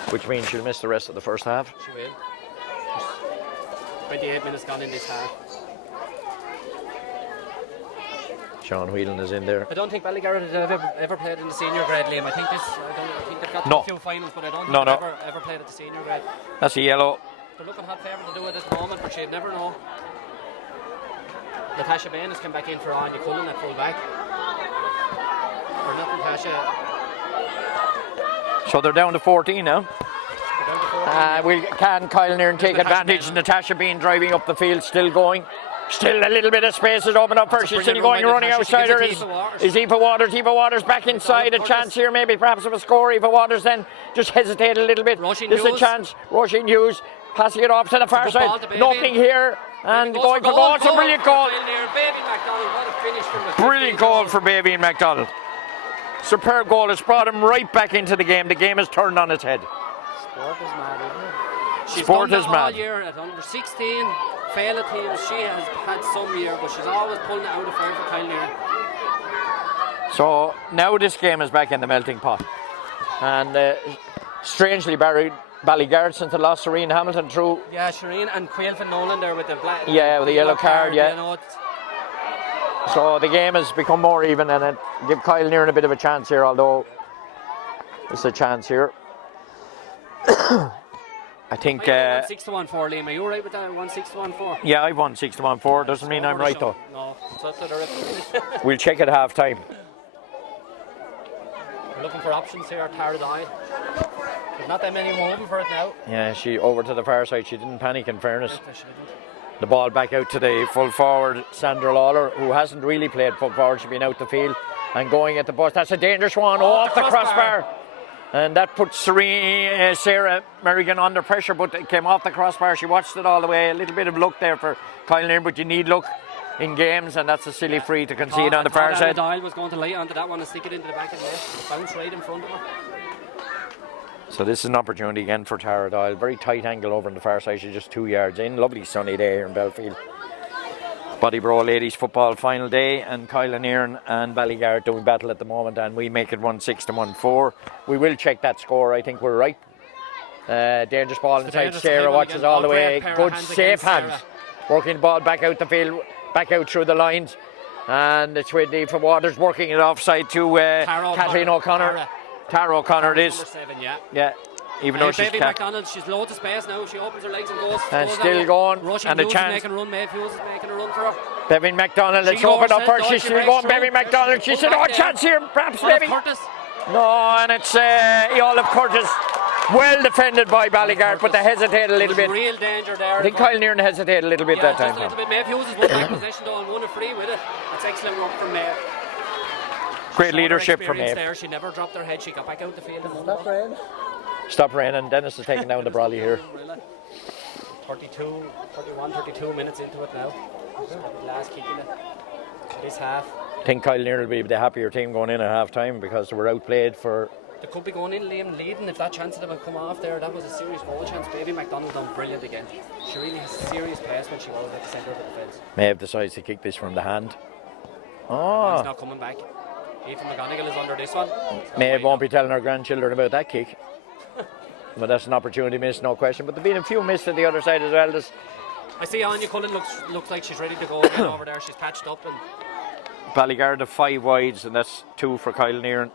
which means she'll miss the rest of the first half. She will. 28 minutes gone in this half. Sean Whelan is in there. I don't think Ballygarrett have ever played in the senior grade, Liam. I think they've got a few finals, but I don't think they've ever played at the senior grade. That's a yellow. They're looking hot favourite to do it at the moment, but you'd never know. Natasha Bain has come back in for Anya Cullen at full back. Or not Natasha. So they're down to 14 now. Can Kilanerin take advantage? Natasha Bean driving up the field, still going. Still a little bit of space is open up for her. She's still going, running outside her is Aoife Waters. Aoife Waters back inside. A chance here, maybe perhaps of a score. Aoife Waters then just hesitate a little bit. This is a chance. Roisin Hughes passing it off to the far side. An opening here and going for goal. It's a brilliant goal. Brilliant goal for Baby and MacDonald. Superb goal. It's brought him right back into the game. The game has turned on its head. Sport is mad, isn't it? She's Sport done is that mad. All year at under 16, Fela teams, she has had some year, but she's always pulling it out of fire for Kilanerin. So now this game is back in the melting pot. And strangely, Ballygarrett since the lost Serena Hamilton through. Yeah, Shireen and Quailfin Nolan there with the black. Yeah, with the yellow card, yeah. You know, so the game has become more even and it give Kilanerin a bit of a chance here, although it's a chance here. I think 1-6-1-4, Liam. Are you alright with that? 1-6-1-4? Yeah, I've won 6-1-4. Doesn't mean I'm right though. No, so that's what the referee. We'll check at half time. We're looking for options here. Tara Doyle. There's not that many moving for it now. Yeah, she over to the far side. She didn't panic in fairness. The ball back out to the full forward, Sandra Lawler, who hasn't really played full forward. She's been out the field and going at the bus. That's a dangerous one off the crossbar. And that put Sarah Merrigan under pressure, but it came off the crossbar. She watched it all the way. A little bit of luck there for Kilanerin, but you need luck in games, and that's a silly free to concede on the far side. Doyle was going to lay onto that one and stick it into the back of the net. Bounce right in front of her. So this is an opportunity again for Tara Doyle. Very tight angle over on the far side. She's just 2 yards in. Lovely sunny day here in Bellfield. Bodybro ladies football final day, and Kilanerin and Ballygarrett doing battle at the moment, and we make it 1-6-1-4. We will check that score. I think we're right. Dangerous ball inside. Sarah watches all the way. Good safe hands. Working the ball back out the field, back out through the lines, and it's with Aoife Waters working it offside to Kathleen O'Connor. Tara O'Connor it is. Number 7, yeah. Yeah. Even though she's Baby MacDonald, she's loads of space now. She opens her legs and goes. And still going. And a chance. Making a run. Maeve Hughes is making a run for her. Bevan MacDonald, let's open up her. She's still going. Bevan MacDonald. She said, oh, chance here. Perhaps maybe. Curtis. No, and it's Olive Curtis. Well defended by Ballygarrett, but they hesitated a little bit. Real danger there. I think Kilanerin hesitated a little bit that time. Just a little bit. Maeve uses one back possession though and won a free with it. That's excellent work from Maeve. Great leadership from Maeve. There. She never dropped her head. She got back out the field. Stop rain, and Dennis is taking down the brolly here. 32 minutes into it now. Last kick in it. This half. I think Kilanerin will be the happier team going in at half time because they were outplayed for. They could be going in Liam leading if that chance had come off there. That was a serious goal chance. Baby McDonald done brilliant again. She really has serious pace when she was at the centre of the defence. Maeve decides to kick this from the hand. It's not coming back. Aoife McGonigal is under this one. Maeve won't be telling her grandchildren about that kick. But that's an opportunity missed, no question. But there've been a few missed at the other side as well. I see Anya Cullen looks like she's ready to go again over there. She's patched up. And Ballygarrett have 5 wides, and that's 2 for Kilanerin.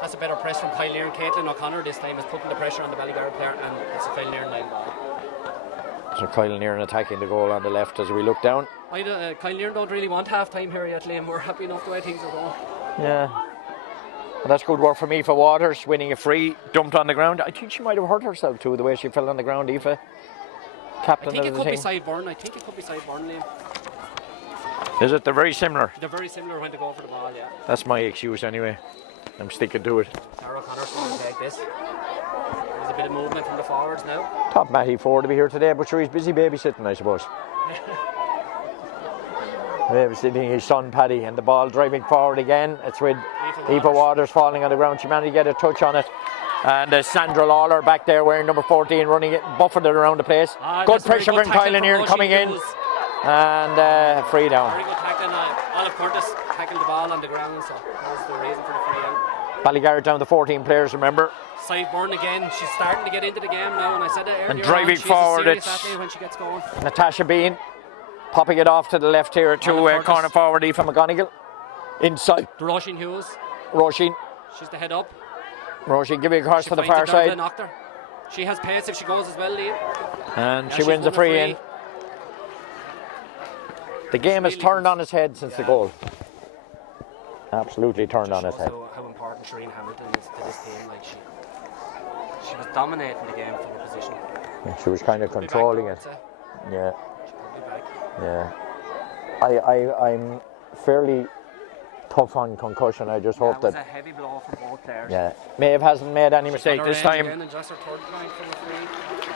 That's a better press from Kilanerin. Caitlin O'Connor this time is putting the pressure on the Ballygarrett player, and it's a Kilanerin line ball. So Kilanerin attacking the goal on the left as we look down. Kilanerin don't really want half time here yet, Liam. We're happy enough the way things are going. Yeah. And that's good work from Aoife Waters, winning a free, dumped on the ground. I think she might have hurt herself too, the way she fell on the ground, Aoife. Captain of the team. I think it could be Sideburn. Liam. Is it? They're very similar. They're very similar when they go for the ball, yeah. That's my excuse anyway. I'm sticking to it. Sarah O'Connor's going to take this. There's a bit of movement from the forwards now. Top Matty Ford to be here today, but sure he's busy babysitting, I suppose. Babysitting his son Paddy, and the ball driving forward again. It's with Aoife Waters falling on the ground. She managed to get a touch on it. And Sandra Lawler back there wearing number 14, running it, buffing it around the place. Good pressure from Kilanerin coming in. And free down. Very good tackling. Olive Curtis tackled the ball on the ground, so that was the reason for the free out. Ballygarrett down to 14 players, remember. Sideburn again. She's starting to get into the game now, and I said that earlier. And driving forward, it's athlete when she gets going. Natasha Bean popping it off to the left here to corner forward Aoife McGonigal. Inside. Roisin Hughes. Roisin. She's the head up. Roisin giving a cross to the far side. She has pace if she goes as well, Liam. And she wins the free in. The game has turned on its head since the goal. Absolutely turned on its head. How important Shireen Hamilton is to this team. Like she was dominating the game from her position. Yeah, she was kind of controlling it. Yeah. Yeah. I'm fairly tough on concussion. I just hope that. It was a heavy blow from both players. Yeah. Maeve hasn't made any mistake this time.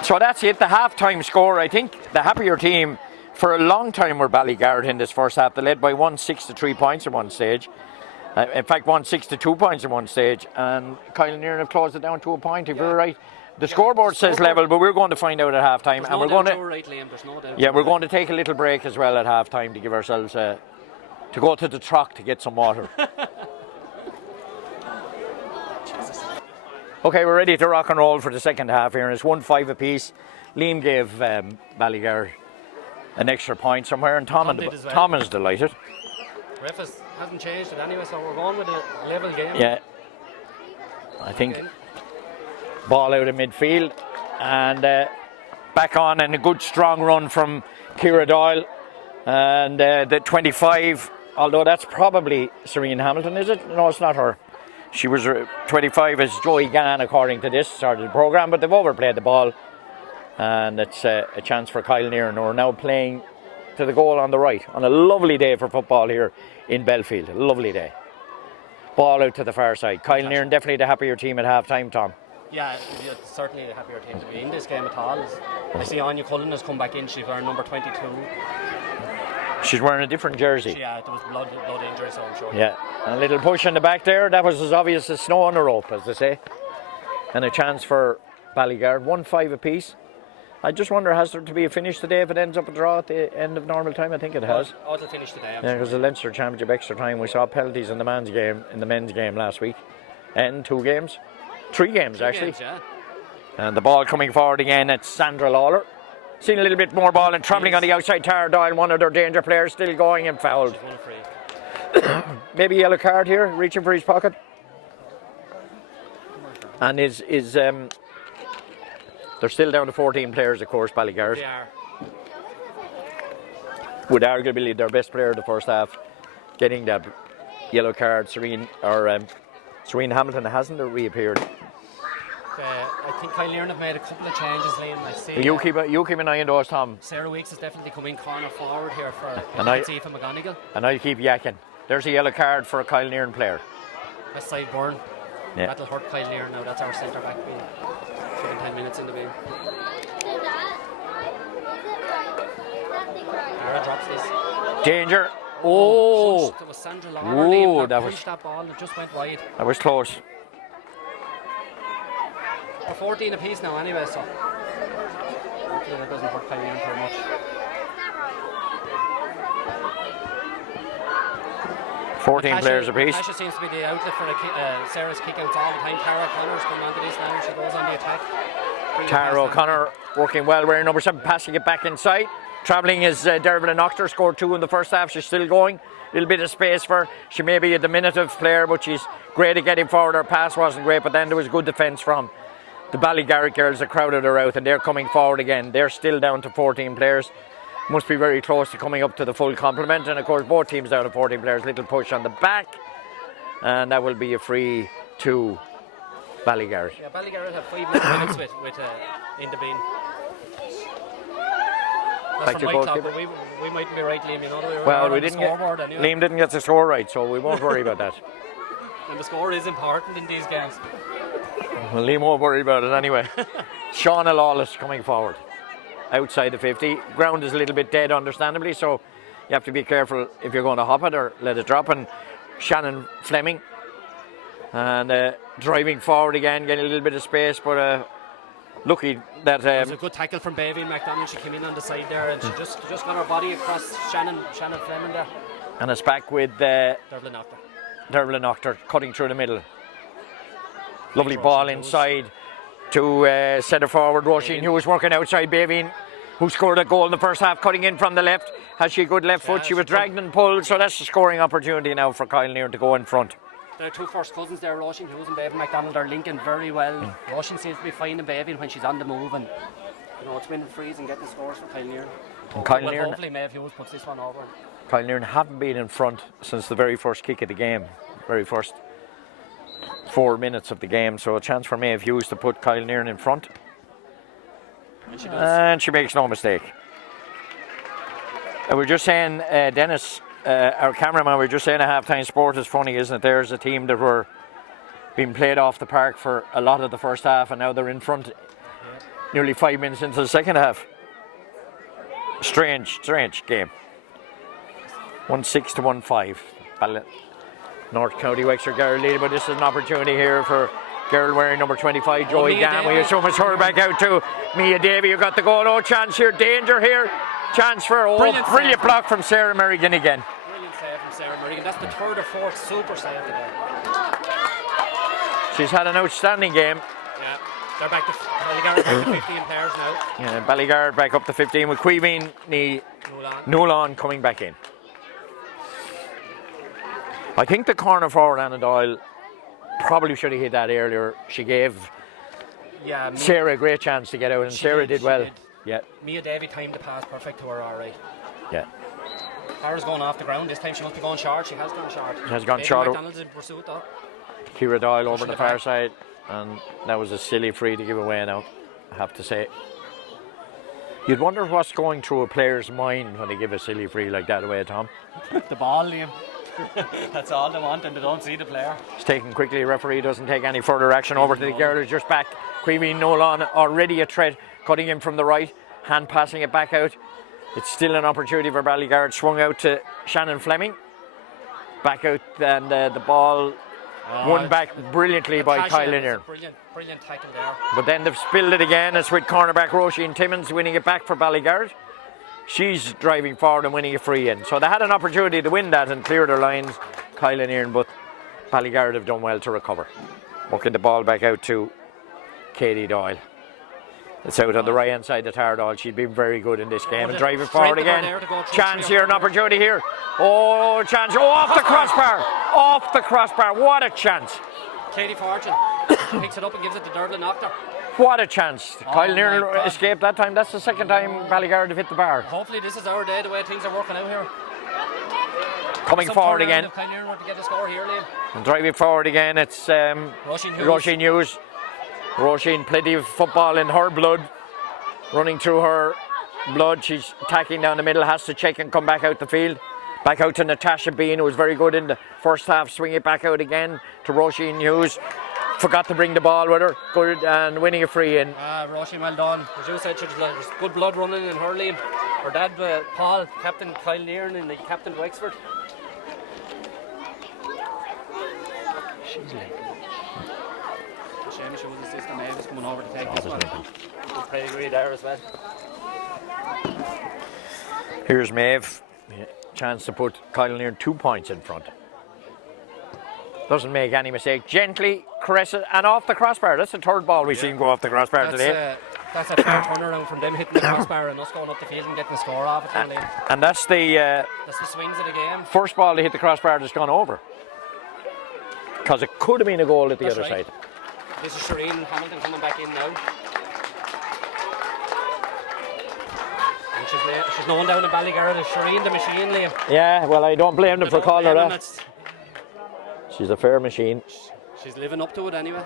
So that's it. The half-time score. I think the happier team for a long time were Ballygarrett in this first half. They led by 1-6 to 3 points at one stage. In fact, 1-6 to 2 points at one stage. And Kilanerin have closed it down to a point, if you're right. The scoreboard says level, but we're going to find out at half time. And we're going to. Right, Liam. There's no doubt. Yeah, we're going to take a little break as well at half time to give ourselves to go to the truck to get some water. Okay, we're ready to rock and roll for the second half here, and it's 1-5 apiece. Liam gave Ballygarrett an extra point somewhere, and Tom is delighted. Ref hasn't changed it anyway, so we're going with a level game. Yeah, I think ball out of midfield, and back on, and a good strong run from Ciara Doyle, and the 25. Although that's probably Serene Hamilton, is it? No, it's not her. She was 25 as Joey Gann, according to this, started the programme, but they've overplayed the ball. And it's a chance for Kilanerin, who are now playing to the goal on the right. On a lovely day for football here in Bellfield. A lovely day. Ball out to the far side. Kilanerin definitely the happier team at half-time, Tom. Yeah, it's certainly a happier team to be in this game at all. I see Anya Cullen has come back in. She's wearing number 22. She's wearing a different jersey. Yeah, there was blood injury, so I'm sure. Yeah, and a little push in the back there. That was as obvious as snow on a rope, as they say. And a chance for Ballygarrett. 1-5 apiece. I just wonder, has there to be a finish today if it ends up a draw at the end of normal time? I think it has. It'll finish today. Yeah, because the Leinster Championship extra time, we saw penalties in the men's game last week. And 2 games. 3 games, actually. Yeah. And the ball coming forward again, it's Sandra Lawler. Seen a little bit more ball and travelling on the outside. Tara Doyle, one of their danger players, still going and fouled. Maybe yellow card here, reaching for his pocket. And they're still down to 14 players, of course, Ballygarrett. They are. With arguably their best player of the first half getting that yellow card. Serene Hamilton hasn't reappeared. I think Kilanerin have made a couple of changes, Liam. I see. You keep an eye on those, Tom. Sarah Weeks has definitely come in corner forward here for Aoife McGonigal. And I'll keep yakking. There's a yellow card for a Kilanerin player. That's side burn. Yeah. That'll hurt Kilanerin now. That's our centre back being 10 minutes in the game. Dara drops this. Danger. Oh! It was Sandra Lawler. That ball and it just went wide. That was close. We're 14 apiece now anyway, so hopefully that doesn't hurt Kilanerin too much. 14 players apiece. Tasha seems to be the outlet for Sarah's kickouts all the time. Tara O'Connor's coming onto this now. She goes on the attack. Tara O'Connor working well, wearing number 7, passing it back inside. Travelling is Dervla Noctor, scored 2 in the first half. She's still going. A little bit of space for her. She may be a diminutive player, but she's great at getting forward. Her pass wasn't great, but then there was good defence from the Ballygarrett girls that crowded her out, and they're coming forward again. They're still down to 14 players. Must be very close to coming up to the full complement, and of course both teams down to 14 players. Little push on the back, and that will be a free to Ballygarrett. Yeah, Ballygarrett have 5 minutes with in the bin. That's from my club, but we mightn't be right, Liam. You know, we didn't get anyway. Liam didn't get the score right, so we won't worry about that. And the score is important in these games. Well, Liam won't worry about it anyway. Shauna Lawless coming forward. Outside the 50. Ground is a little bit dead, understandably, so you have to be careful if you're going to hop it or let it drop. And Shannon Fleming and driving forward again, getting a little bit of space, but lucky that it was a good tackle from Baby McDonald. She came in on the side there and she just got her body across Shannon Fleming there. And it's back with Dervla Noctor cutting through the middle. Lovely ball inside to centre forward Roisin, who was working outside Bavine, who scored a goal in the first half, cutting in from the left. Has she a good left foot? She was dragged and pulled, so that's a scoring opportunity now for Kilanerin to go in front. There are 2 first cousins there, Roisin Hughes and Bavin McDonald, are linking very well. Roisin seems to be finding Bavin when she's on the move, and it's winning frees and getting scores for Kilanerin. Hopefully Maeve Hughes puts this one over. Kilanerin haven't been in front since the very first kick of the game, very first 4 minutes of the game, so a chance for Maeve Hughes to put Kilanerin in front. And she makes no mistake. We're just saying, Dennis, our cameraman, we were just saying a half-time sport is funny, isn't it? There's a team that were being played off the park for a lot of the first half, and now they're in front nearly 5 minutes into the second half. Strange game. 1-6 to 1-5. North County Wexford girl lead, but this is an opportunity here for girl wearing number 25, Joey Gann. We assume it's her back out to Mia Davey, who got the goal. Oh, chance here, danger here. Chance for brilliant block from Sarah Merrigan again. Brilliant save from Sarah Merrigan. That's the 3rd or 4th super save today. She's had an outstanding game. Yeah, they're back to Ballygarrett back to 15 pairs now. Yeah, Ballygarrett back up to 15 with Queeveen Newlawn coming back in. I think the corner forward, Anna Doyle, probably should have hit that earlier. She gave Sarah a great chance to get out, and Sarah did well. Yeah. Mia Davey timed the pass perfect to her, alright. Yeah. Tara's going off the ground this time. She must be going short. She has gone short. She has gone short. McDonald's in pursuit though. Kira Doyle over the far side, and that was a silly free to give away now, I have to say. You'd wonder what's going through a player's mind when they give a silly free like that away, Tom. The ball, Liam. That's all they want, and they don't see the player. It's taken quickly. The referee doesn't take any further action. Over to the girl who's just back. Queeveen Nolan already a threat, cutting in from the right, hand passing it back out. It's still an opportunity for Ballygarrett. Swung out to Shannon Fleming. Back out, and the ball won back brilliantly by Kilanerin. Brilliant tackle there. But then they've spilled it again. It's with cornerback Roisin Timmins winning it back for Ballygarrett. She's driving forward and winning a free in. So they had an opportunity to win that and clear their lines, Kilanerin, but Ballygarrett have done well to recover. Working the ball back out to Katie Doyle. It's out on the right hand side to Tara Doyle. She's been very good in this game and driving forward again. Chance here, an opportunity here. Oh, chance. Oh, off the crossbar. Off the crossbar. What a chance. Katie Fortune picks it up and gives it to Dervla Noctor. What a chance. Kilanerin escaped that time. That's the second time Ballygarrett have hit the bar. Hopefully this is our day, the way things are working out here. Coming forward again. Kilanerin want to get a score here, Liam. And driving forward again, it's Roisin Hughes. Roisin, plenty of football in her blood, running through her blood. She's attacking down the middle, has to check and come back out the field. Back out to Natasha Bean, who was very good in the first half. Swing it back out again to Roisin Hughes. Forgot to bring the ball with her. Good, and winning a free in. Roisin, well done. As you said, there's good blood running in her lane. Her dad, Paul, captain Kilanerin, and the captain Wexford. She's like... Shame she was assistant Mavis coming over to take this one. Good pedigree there as well. Here's Maeve. Chance to put Kilanerin 2 points in front. Doesn't make any mistake. Gently caress it and off the crossbar. That's the third ball we've seen go off the crossbar today. That's a fair turnaround from them hitting the crossbar and us going up the field and getting the score off it. And that's the swings of the game. First ball to hit the crossbar that's gone over. Because it could have been a goal at the other side. This is Shireen Hamilton coming back in now. And she's known down in Ballygarrett as Shireen the Machine, Liam. Yeah, well, I don't blame them for calling her that. She's a fair machine. She's living up to it anyway.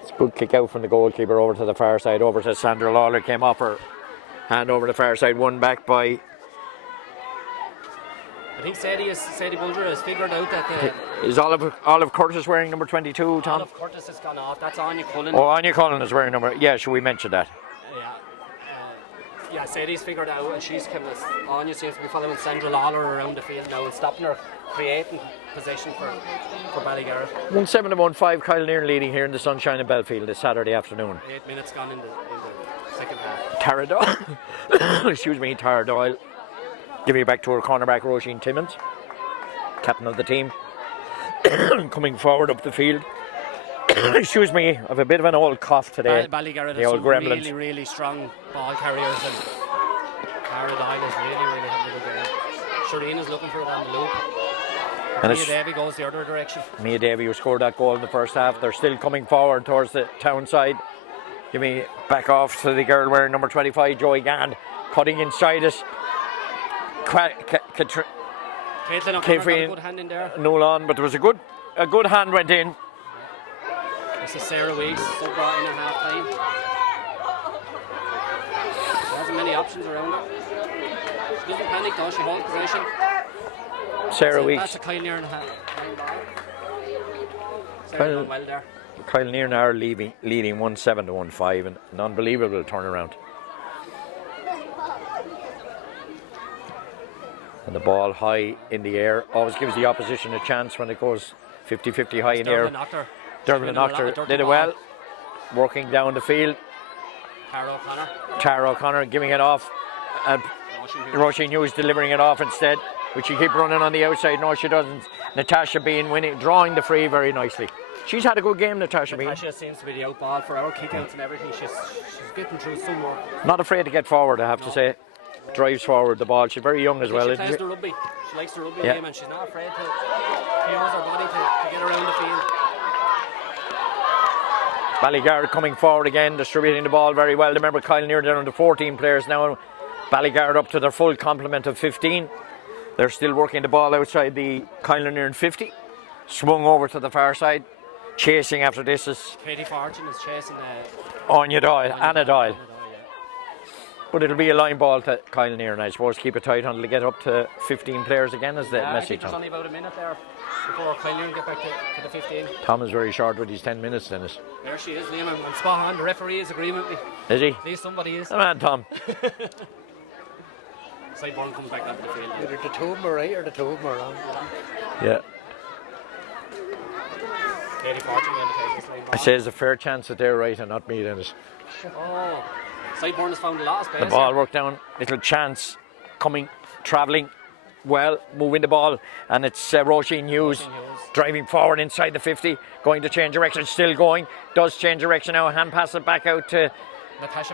It's a good kick out from the goalkeeper over to the far side, over to Sandra Lawler. Came off her hand over the far side, won back by... I think Sadie Bulger has figured out that Is Olive Curtis wearing number 22, Tom? Olive Curtis has gone off. That's Anya Cullen. Oh, Anya Cullen is wearing number... Yeah, should we mention that? Yeah, Sadie's figured out, and she's kind of... Anya seems to be following Sandra Lawler around the field now and stopping her creating possession for Ballygarrett. 1-7 to 1-5, Kilanerin leading here in the sunshine in Bellfield this Saturday afternoon. 8 minutes gone in the second half. Tara Doyle. Excuse me, Tara Doyle. Giving it back to her cornerback, Roisin Timmins, captain of the team. Coming forward up the field. Excuse me, I have a bit of an old cough today. Ballygarrett has some really, really strong ball carriers, and Tara Doyle is really having a good game. Shireen is looking for it on the loop. And Mia Davy goes the other direction. Mia Davy, who scored that goal in the first half, they're still coming forward towards the town side. Give me back off to the girl wearing number 25, Joey Gann, cutting inside us. Caitlin O'Connor got a good hand in there. Nolan, but there was a good hand went in. This is Sarah Weeks, so brought in at half time. There hasn't many options around her. She doesn't panic though, she holds possession. Sarah Weeks. That's a Kilanerin hand. Sarah done well there. Kilanerin are leading 1-7 to 1-5, and an unbelievable turnaround. And the ball high in the air always gives the opposition a chance when it goes 50-50 high in the air. Dermot knocked her, did it well. Working down the field. Tara O'Connor giving it off. And Roisin Hughes delivering it off instead. But she keep running on the outside. No, she doesn't. Natasha Bean winning, drawing the free very nicely. She's had a good game, Natasha Bean. Natasha seems to be the out ball for our kickouts and everything. She's getting through some more. Not afraid to get forward, I have to say. Drives forward the ball. She's very young as well, isn't she? The rugby. She likes the rugby game, and she's not afraid to use her body to get around the field. Ballygarrett coming forward again, distributing the ball very well. Remember, Kilanerin down to 14 players now. Ballygarrett up to their full complement of 15. They're still working the ball outside the Kilanerin 50. Swung over to the far side. Chasing after this is... Katie Fortune is chasing Anna Doyle. But it'll be a line ball to Kilanerin, I suppose. Keep it tight until they get up to 15 players again, is the message. I think there's only about a minute there before Kilanerin get back to the 15. Tom is very short with his 10 minutes, Dennis. There she is, Liam. I'm spot on. The referee is agreeing with me. Is he? At least somebody is. Come on, Tom. Sideburn comes back onto the field. Either the two of them are right or the two of them are wrong. Yeah. Katie Fortune going to take this line ball. I say there's a fair chance that they're right and not me, Dennis. Oh. Sideburn has found a lot of space. The ball worked down, little chance coming, travelling well, moving the ball, and it's Roisin Hughes driving forward inside the 50, going to change direction, still going, does change direction now, hand pass it back out to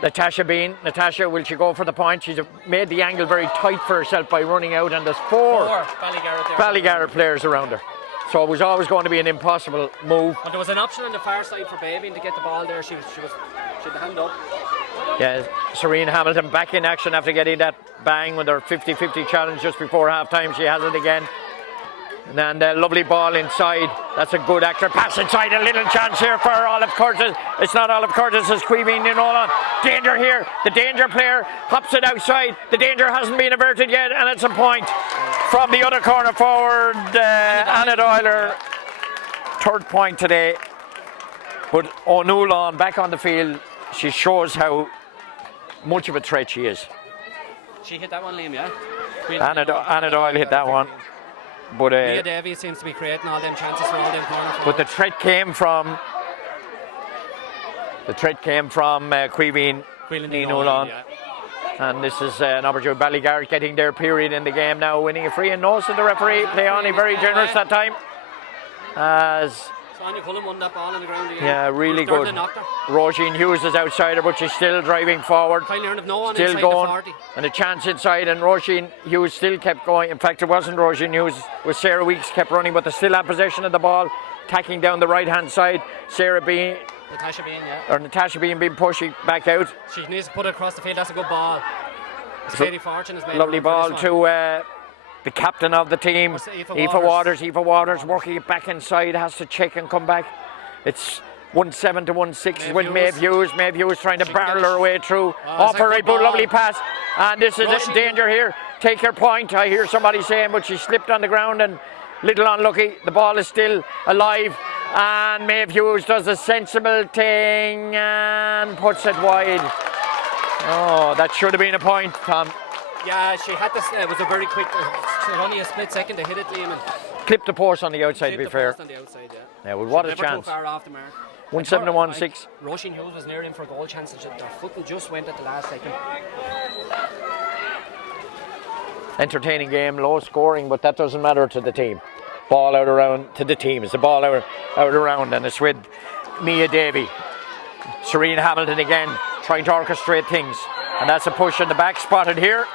Natasha Bean. Natasha, will she go for the point? She's made the angle very tight for herself by running out, and there's four Ballygarrett players around her. So it was always going to be an impossible move. But there was an option on the far side for Baby to get the ball there. She had the hand up. Yeah, Serena Hamilton back in action after getting that bang with her 50-50 challenge just before half time. She has it again. And a lovely ball inside. That's a good accurate pass inside. A little chance here for Olive Curtis. It's not Olive Curtis, it's Queeveen Nolan. Danger here. The danger player hops it outside. The danger hasn't been averted yet, and it's a point from the other corner forward. Anna Doyle, third point today. But O'Neill back on the field. She shows how much of a threat she is. She hit that one, Liam, yeah? Anna Doyle hit that one. But Mia Davies seems to be creating all them chances for all them corners. But the threat came from Queeveen Nolan. Yeah. And this is an opportunity. Ballygarrett getting their period in the game now, winning a free and no. So the referee, Leonie, very generous that time. As Sonia Cullen won that ball on the ground again. Yeah, really good. Roisin Hughes is outside her, but she's still driving forward. Kilanerin have no one still inside going, the 40. And a chance inside, and Roisin Hughes still kept going. In fact, it wasn't Roisin Hughes, it was Sarah Weeks kept running, but they still had possession of the ball, tacking down the right-hand side. Natasha Bean being pushing back out. She needs to put it across the field. That's a good ball. Katie Fortune has made lovely ball to the captain of the team, Aoife Waters. Aoife Waters working it back inside, has to check and come back. It's 1-7 to 1-6 with Maeve Hughes. Maeve Hughes trying to barrel her way through. Off her right boot, lovely pass. And this is a danger here. Take her point, I hear somebody saying, but she slipped on the ground and little unlucky. The ball is still alive. And Maeve Hughes does a sensible thing and puts it wide. Oh, that should have been a point, Tom. Yeah, she had this. It was a very quick. Only a split second to hit it, Liam. Clipped the post on the outside, to be fair. On the outside, yeah, well, what a chance. Too far off the mark. 1-7 to 1-6. Roisin Hughes was near in for a goal chance. Their foot just went at the last second. Entertaining game, low scoring, but that doesn't matter to the team. Ball out around to the team. It's a ball out around, and it's with Mia Davey. Serena Hamilton again, trying to orchestrate things. And that's a push in the back, spotted here.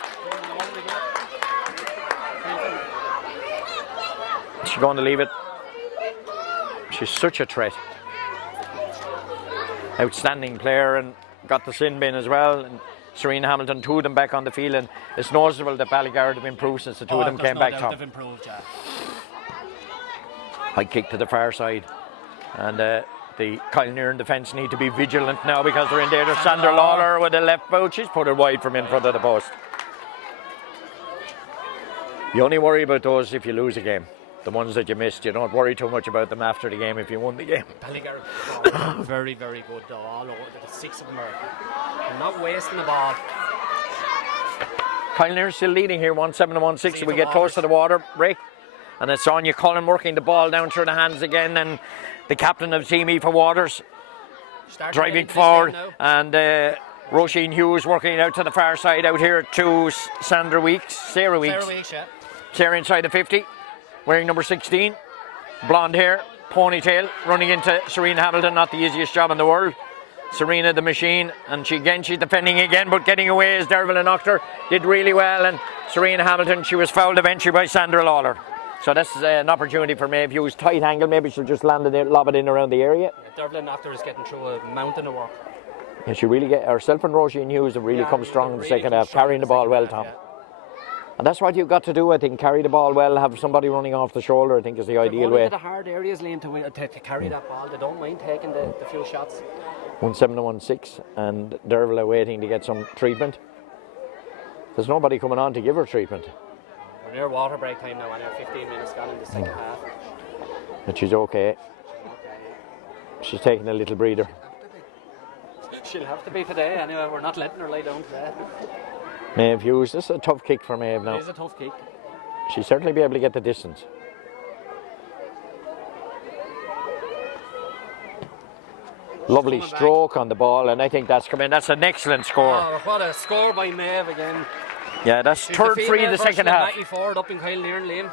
She's going to leave it. She's such a threat. Outstanding player and got the sin bin as well. And Serena Hamilton, two of them back on the field, and it's noticeable that Ballygarrett have improved since the two of them came back top. They've improved, yeah. High kick to the far side, and the Kilanerin defence need to be vigilant now because they're in there. There's Sandra Lawler with a left boot. She's put it wide from in front of the post. You only worry about those if you lose a game. The ones that you missed, you don't worry too much about them after the game if you won the game. Ballygarrett very, very good though. All over. The six of them are not wasting the ball. Kilanerin still leading here, 1-7 to 1-6. So we get close to the water break. And it's Sonia Cullen working the ball down through the hands again. And the captain of the team, Aoife Waters, driving forward. And Roisin Hughes working it out to the far side out here to Sarah Weeks. Sarah Weeks, yeah. Sarah inside the 50. Wearing number 16, blonde hair, ponytail, running into Serena Hamilton, not the easiest job in the world. Serena the machine, and she's defending again, but getting away as Derville and Octor did really well. And Serena Hamilton, she was fouled eventually by Sandra Lawler. So this is an opportunity for Maeve Hughes. Tight angle, maybe she'll just lob it in around the area. Yeah, Derville and Octor is getting through a mountain of work. Yeah, she really herself and Roisin Hughes have really come strong in the second half, carrying the ball well, Tom. Yeah. And that's what you've got to do, I think. Carry the ball well, have somebody running off the shoulder, I think is the ideal way. Into the hard areas, Liam, to carry that ball. They don't mind taking the few shots. 1-7 to 1-6, and Derville are waiting to get some treatment. There's nobody coming on to give her treatment. We're near water break time now, and 15 minutes gone in the second half. But she's okay. She's taking a little breather. She'll have to be today, anyway. We're not letting her lie down today. Maeve Hughes, this is a tough kick for Maeve now. It is a tough kick. She'll certainly be able to get the distance. Lovely stroke on the ball, and I think that's come in. That's an excellent score. Oh, what a score by Maeve again. Yeah, that's third free in the second half. Matty Ford up in Kilanerin, Liam.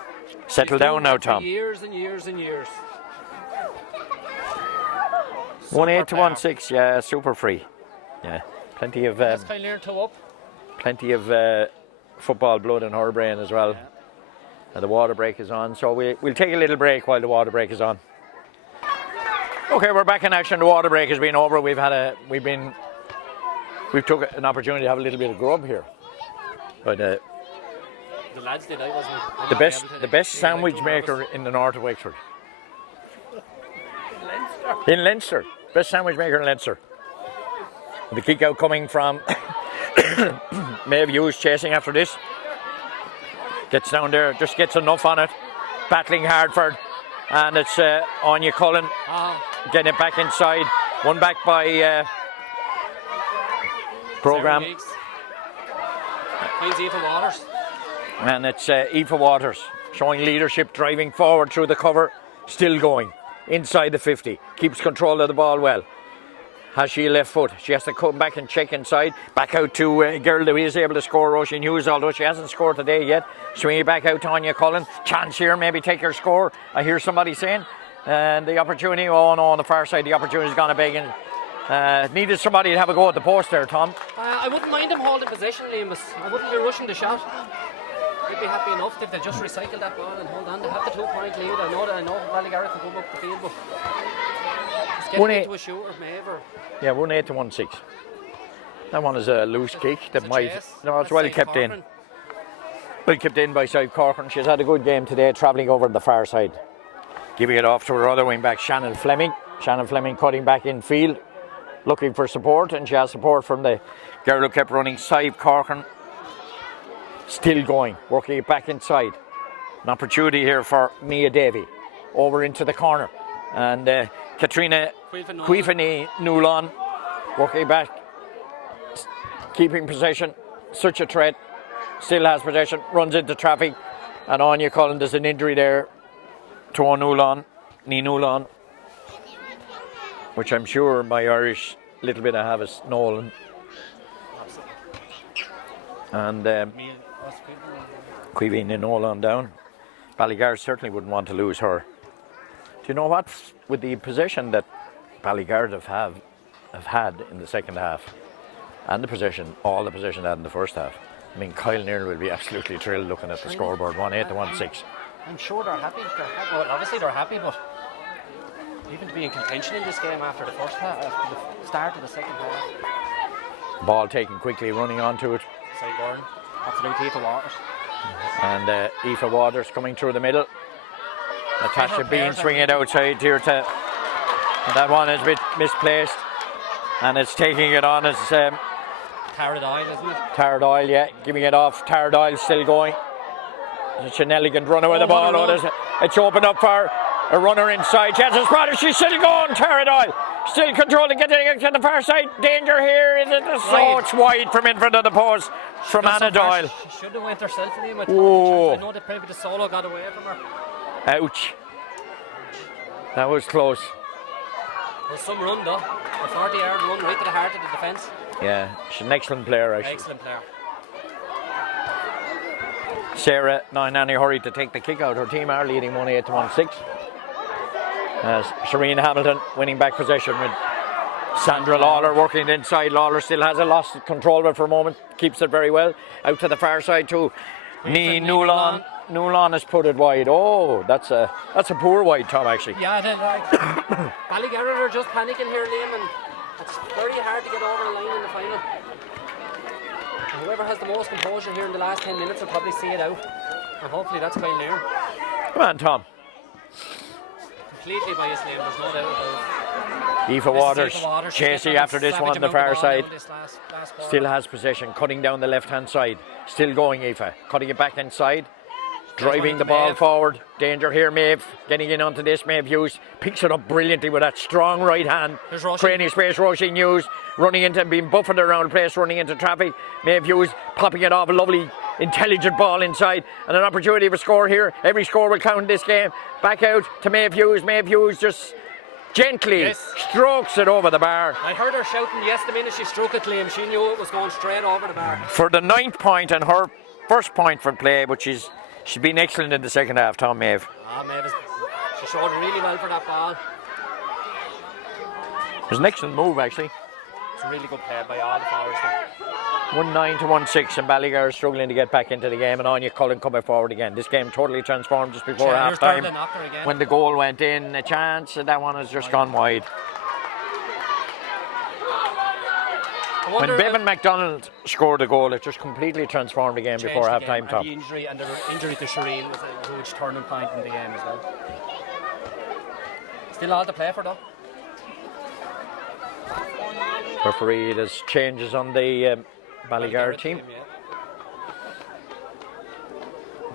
Settle down now, Tom. For years and years and years. 1-8 to 1-6, yeah, super free. Yeah, plenty of. Kilanerin 2 up. Plenty of football blood in her brain as well. Yeah. And the water break is on, so we'll take a little break while the water break is on. Okay, we're back in action. The water break has been over. We've took an opportunity to have a little bit of grub here. But The lads did, I wasn't. I'd The not best, be able to- the best being sandwich like maker in the north of Wexford. In Leinster. Best sandwich maker in Leinster. The kick out coming from Maeve Hughes chasing after this. Gets down there, just gets enough on it. Battling hard for it. And it's Anya Cullen getting it back inside. One back by Programme. Finds Eva Waters. And it's Aoife Waters showing leadership, driving forward through the cover. Still going. Inside the 50. Keeps control of the ball well. Has she a left foot? She has to come back and check inside. Back out to a girl who is able to score, Roisin Hughes, although she hasn't scored today yet. Swinging it back out to Anya Cullen. Chance here, maybe take her score. I hear somebody saying. And the opportunity, oh no, on the far side, the opportunity's gone a begging. Needed somebody to have a go at the post there, Tom. I wouldn't mind them holding possession, Liam. I wouldn't be rushing the shot. I'd be happy enough if they just recycle that ball and hold on. They have the 2-point lead. I know Ballygarrett can come up the field, but just get into a shooter, Maeve. Yeah, 1-8 to 1-6. That one is a loose kick that might. Chase. No, it's That's well Side kept in. Corcoran. Well kept in by Side Corcoran. She's had a good game today, travelling over the far side. Giving it off to her other wing back, Shannon Fleming. Shannon Fleming cutting back in field, looking for support, and she has support from the girl who kept running, Side Corcoran. Still going, working it back inside. An opportunity here for Mia Davey. Over into the corner. And Katrina Cuifani Newlawn working back, keeping possession. Such a threat. Still has possession, runs into traffic. And Anya Cullen, there's an injury there to O'Newlawn, Newlawn, which I'm sure my Irish little bit I have is Nolan. And Cuivine Nolan down. Ballygarrett certainly wouldn't want to lose her. Do you know what? With the possession that Ballygarrett have had in the second half, and the possession, all the possession they had in the first half, I mean, Kilanerin will be absolutely thrilled looking at the scoreboard, 1-8 to 1-6. I'm sure they're happy. Well, obviously they're happy, but even to be in contention in this game after the first half, after the start of the second half. Ball taken quickly, running onto it. Side Burn. Absolute Aoife Waters. And Aoife Waters coming through the middle. Natasha Bean swinging it outside here to. And that one is a bit misplaced. And it's taking it on as Tara Doyle, isn't it? Tara Doyle, yeah, giving it off. Tara Doyle still going. It's an elegant runner with the ball. It's opened up for a runner inside. She has a spot. She's still going. Tara Doyle still controlling, getting it to the far side. Danger here. Is it? So it's wide from in front of the post from Anna Doyle. She should have went herself in him. I know that probably the solo got away from her. Ouch. That was close. There's some run though. A 40-yard run right to the heart of the defence. Yeah, she's an excellent player actually. Excellent player. Sarah, not in any hurry to take the kick out. Her team are leading 1-8 to 1-6. As Shireen Hamilton winning back possession with Sandra Lawler working inside. Lawler still has a lost control of it for a moment. Keeps it very well. Out to the far side too. Newlawn. Newlawn has put it wide. Oh, that's a poor wide, Tom, actually. Yeah, then Ballygarrett are just panicking here, Liam, and it's very hard to get over the line in the final. And whoever has the most composure here in the last 10 minutes will probably see it out. And hopefully that's Kilanerin. Come on, Tom. Completely biased, Liam, there's no doubt about it. Aoife Waters chasing after this one on the far side. Last Still has possession, cutting down the left hand side. Still going, Aoife. Cutting it back inside. Driving the ball forward. Danger here, Maeve. Getting in onto this. Maeve Hughes picks it up brilliantly with that strong right hand. Creating space. Roisin Hughes running into, being buffered around the place, running into traffic. Maeve Hughes popping it off. A lovely, intelligent ball inside. And an opportunity for score here. Every score will count in this game. Back out to Maeve Hughes. Maeve Hughes just gently strokes it over the bar. I heard her shouting yes the minute she struck it, Liam. She knew it was going straight over the bar. For the 9th point and her first point for play, but she's been excellent in the second half, Tom Maeve. Maeve, she showed really well for that ball. It was an excellent move, actually. It's a really good play by all the forwards. 1-9 to 1-6, and Ballygarrett struggling to get back into the game, and Anya Cullen coming forward again. This game totally transformed just before half time. When the goal went in, a chance, and that one has just gone wide. When Bevan MacDonald scored a goal, it just completely transformed the game before half time. The injury and the injury to Shireen was a huge turning point in the game as well. Still all to play for though. Referee, there's changes on the Ballygarrett team.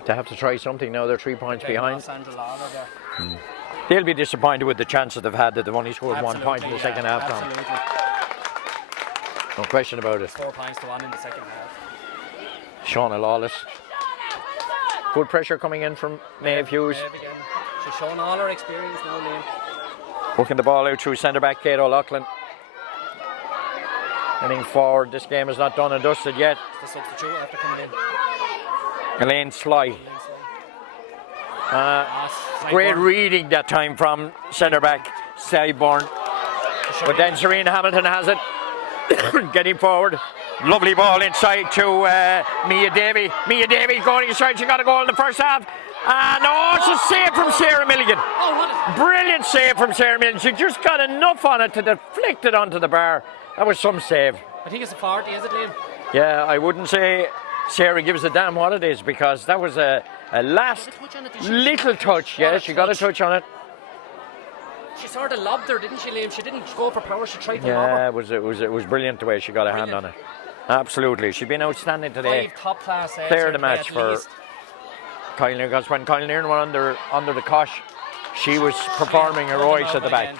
They have to try something now. They're 3 points behind. They'll be disappointed with the chances they've had that they've only scored 1 point in the second half. Absolutely. No question about it. 4 points to 1 in the second half. Shauna Lawless. Good pressure coming in from Maeve Hughes. She's shown all her experience now, Liam. Working the ball out through centre back Kate O'Loughlin. Heading forward, this game is not done and dusted yet. It's the substitute after coming in. Elaine Sly. Great reading that time from centre back Cyborn. But then Serena Hamilton has it. Getting forward. Lovely ball inside to Mia Davey. Mia Davey going inside. She got a goal in the first half. And it's a save from Sarah Milligan. Brilliant save from Sarah Milligan. She just got enough on it to deflect it onto the bar. That was some save. I think it's a 40, is it, Liam? Yeah, I wouldn't say Sarah gives a damn what it is, because that was a last little touch. Yeah, she got a touch on it. She sort of lobbed her, didn't she, Liam? She didn't go for power. She tried to lob her. Yeah, it was brilliant the way she got a hand on it. Absolutely, she's been outstanding today. 5 top class player of the match for Kilanerin, because when Kilanerin were under the cosh, she was performing heroics at the back.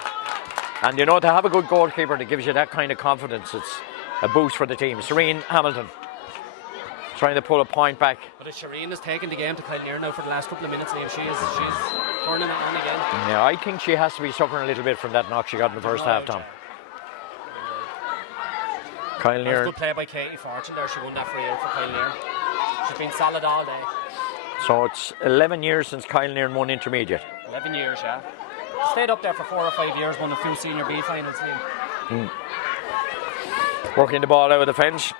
And you know, to have a good goalkeeper that gives you that kind of confidence, it's a boost for the team. Serene Hamilton trying to pull a point back. But if Shireen has taken the game to Kilanerin now for the last couple of minutes, Liam, she's turning it on again. Yeah, I think she has to be suffering a little bit from that knock she got in the first half time. Kilanerin. Good play by Katie Fortune there. She won that free out for Kilanerin. She's been solid all day. So it's 11 years since Kilanerin won intermediate. 11 years, yeah. Stayed up there for 4 or 5 years, won a few senior B finals. Working the ball out of the fence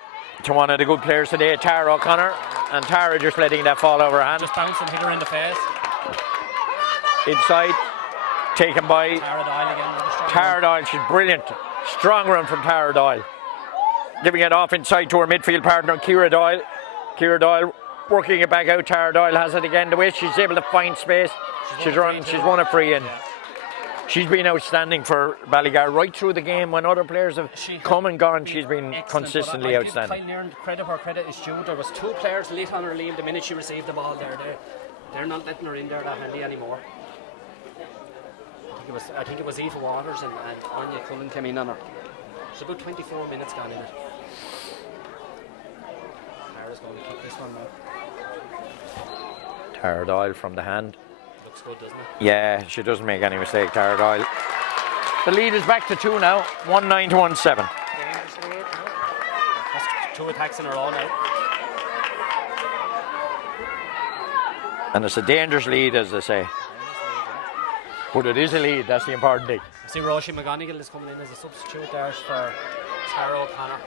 to one of the good players today, Tara O'Connor, and Tara just letting that fall over her hand. Just bounced and hit her in the face. Inside, taken by Tara Doyle again. Tara Doyle. She's brilliant. Strong run from Tara Doyle. Giving it off inside to her midfield partner, Ciara Doyle. Ciara Doyle working it back out. Tara Doyle has it again. The way she's able to find space. She's won a free in. Yeah. She's been outstanding for Ballygarrett right through the game. When other players have come and gone, she's been consistently outstanding. Kilanerin, credit where credit is due. There was 2 players lit on her, Liam, the minute she received the ball there. They're not letting her in there that handy anymore. I think it was Aoife Waters and Anya Cullen came in on her. It's about 24 minutes gone in it. Tara's going to kick this one now. Tara Doyle from the hand. Looks good, doesn't it? Yeah, she doesn't make any mistake, Tara Doyle. The lead is back to 2 now, 1-9 to 1-7. That's 2 attacks in a row now. And it's a dangerous lead, as they say. But it is a lead, that's the important thing. I see Roisin McGonigal is coming in as a substitute there for Tara O'Connor.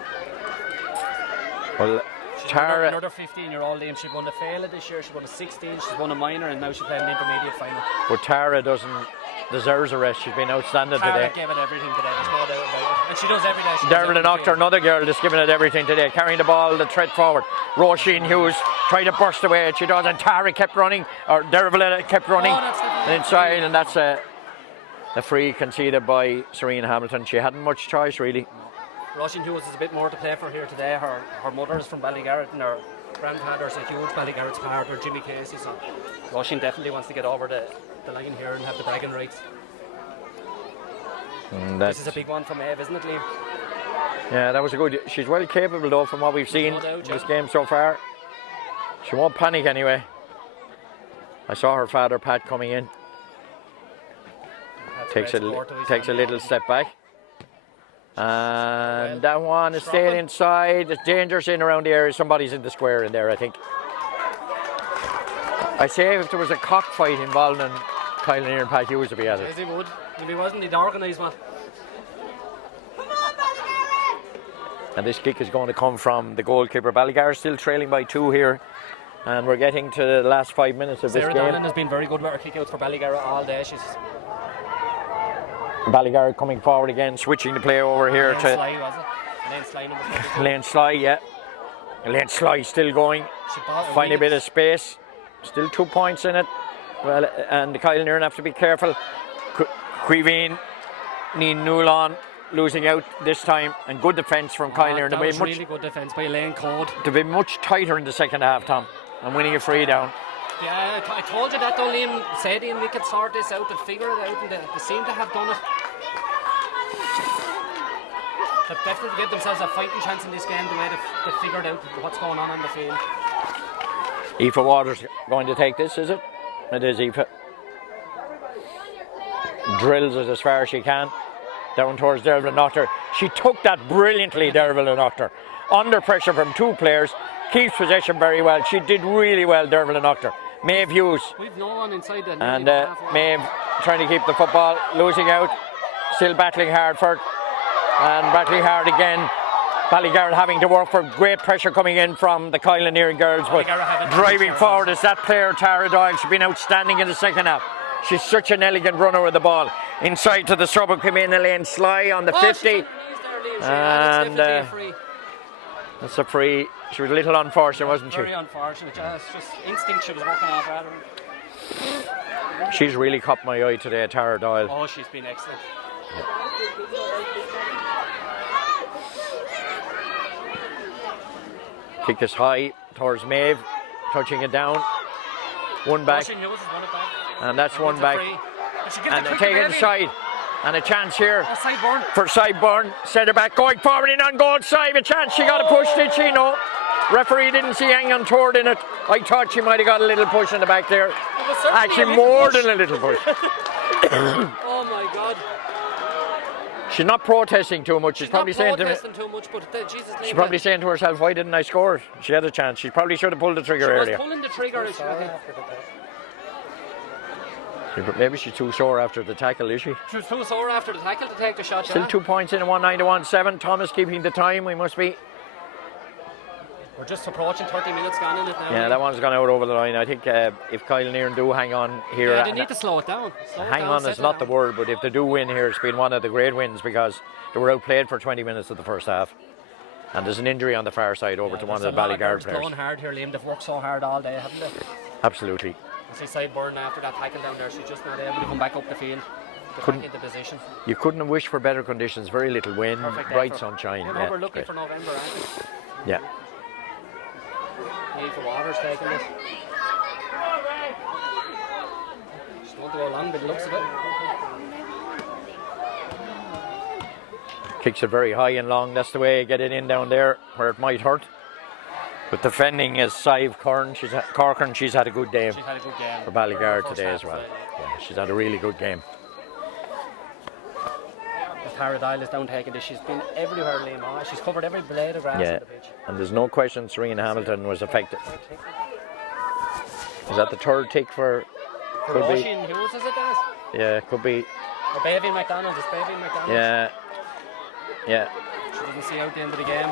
Well, Tara, another 15-year-old Liam. She won the Féile this year, she won a 16, she's won a minor, and now she's playing the intermediate final. But Tara deserves a rest. She's been outstanding Tara today. gave it everything today, there's no doubt about it. And she does every day. Dervla Octor, another girl that's giving it everything today, carrying the ball, the threat forward. Roisin Hughes tried to burst away, and she does, and Tara kept running, or Dervla kept running inside, and that's a free conceded by Serena Hamilton. She hadn't much choice, really. Roisin Hughes is a bit more to play for here today. Her mother is from Ballygarrett and her grandfather's a huge Ballygarrett's partner, Jimmy Casey. So Roisin definitely wants to get over the line here and have the bragging rights. This is a big one for Maeve, isn't it, Liam? Yeah, that was a good. She's well capable though, from what we've seen in this game so far. She won't panic anyway. I saw her father Pat coming in. Takes a little step back. And that one is staying inside. It's dangerous in around the area. Somebody's in the square in there, I think. I say if there was a cockfight involved in Kilanerin and Pat Hughes would be at it. Yes, he would. If he wasn't, he'd organise one. And this kick is going to come from the goalkeeper. Ballygarrett still trailing by 2 here. And we're getting to the last 5 minutes of this game. Sarah Donlan has been very good with her kick-outs for Ballygarrett all day. She's Ballygarrett coming forward again, switching the play over here to Sly, was it? Lane Sly, yeah. Lane Sly still going. Find a bit of space. Still 2 points in it. Well, and Kilanerin have to be careful. Quiveen, Newlawn losing out this time, and good defence from Kilanerin. That was really good defence by Lane Code. To be much tighter in the second half, Tom, and winning a free down. Yeah, I told you that though, Liam said we could sort this out and figure it out, and they seem to have done it. They've definitely give themselves a fighting chance in this game the way they've figured out what's going on the field. Aoife Waters going to take this, is it? It is Aoife. Drills it as far as she can. Down towards Derval Noctor. She took that brilliantly, Derval Noctor. Under pressure from 2 players. Keeps possession very well. She did really well, Derval Noctor. Maeve Hughes. We've no one inside the and Maeve trying to keep the football, losing out. Still battling hard for it. And battling hard again. Ballygarrett having to work for great pressure coming in from the Kilanerin girls, but driving forward is that player Tara Doyle. She's been outstanding in the second half. She's such an elegant runner with the ball. Inside to the sub, came in Elaine Sly on the 50. And that's a free. She was a little unfortunate, wasn't she? Very unfortunate. It's just instinct she was working off rather. She's really caught my eye today, Tara Doyle. Oh, she's been excellent. Kick is high towards Maeve, touching it down. One back. And that's one back. And they take it inside. And a chance here for Sideburn. Centre back going forward in on goal side. A chance. She got a push, did she? No. Referee didn't see hanging toward in it. I thought she might have got a little push in the back there. Actually, more than a little push. Oh my God. She's not protesting too much. She's probably saying to she's probably saying to herself, "Why didn't I score?" She had a chance. She probably should have pulled the trigger earlier. She was pulling the trigger. Maybe she's too sore after the tackle, is she? She was too sore after the tackle to take the shot. Still 2 points in a 1-9 to 1-7. Thomas keeping the time. We must be. We're just approaching 30 minutes gone in it now. Yeah, that one's gone out over the line. I think if Kilanerin do hang on here. Yeah, they need to slow it down. Hang on is not the word, but if they do win here, it's been one of the great wins because they were outplayed for 20 minutes of the first half. And there's an injury on the far side over to one of the Ballygarrett players. Going hard here, Liam. They've worked so hard all day, haven't they? Absolutely. You see Sideburn after that tackle down there, she's just not able to come back up the field. Get back into position. You couldn't have wished for better conditions. Very little wind, bright sunshine. Yeah, we're looking for November, aren't we? Yeah. Need for Waters taking this. Just want to go along, but it looks of it. Kicks it very high and long. That's the way you get it in down there where it might hurt. But defending is Sive Corcoran. She's had a good day. She's had a good game for Ballygarrett today as well. Yeah, she's had a really good game. Tara Doyle is down taking this. She's been everywhere, Liam. She's covered every blade of grass on the pitch. And there's no question Serena Hamilton was affected. Is that the third tick for? Could be. Hughes, is it, Dennis? Yeah, could be. Or Baby McDonald. It's Baby McDonald. Yeah. Yeah. She doesn't see out the end of the game.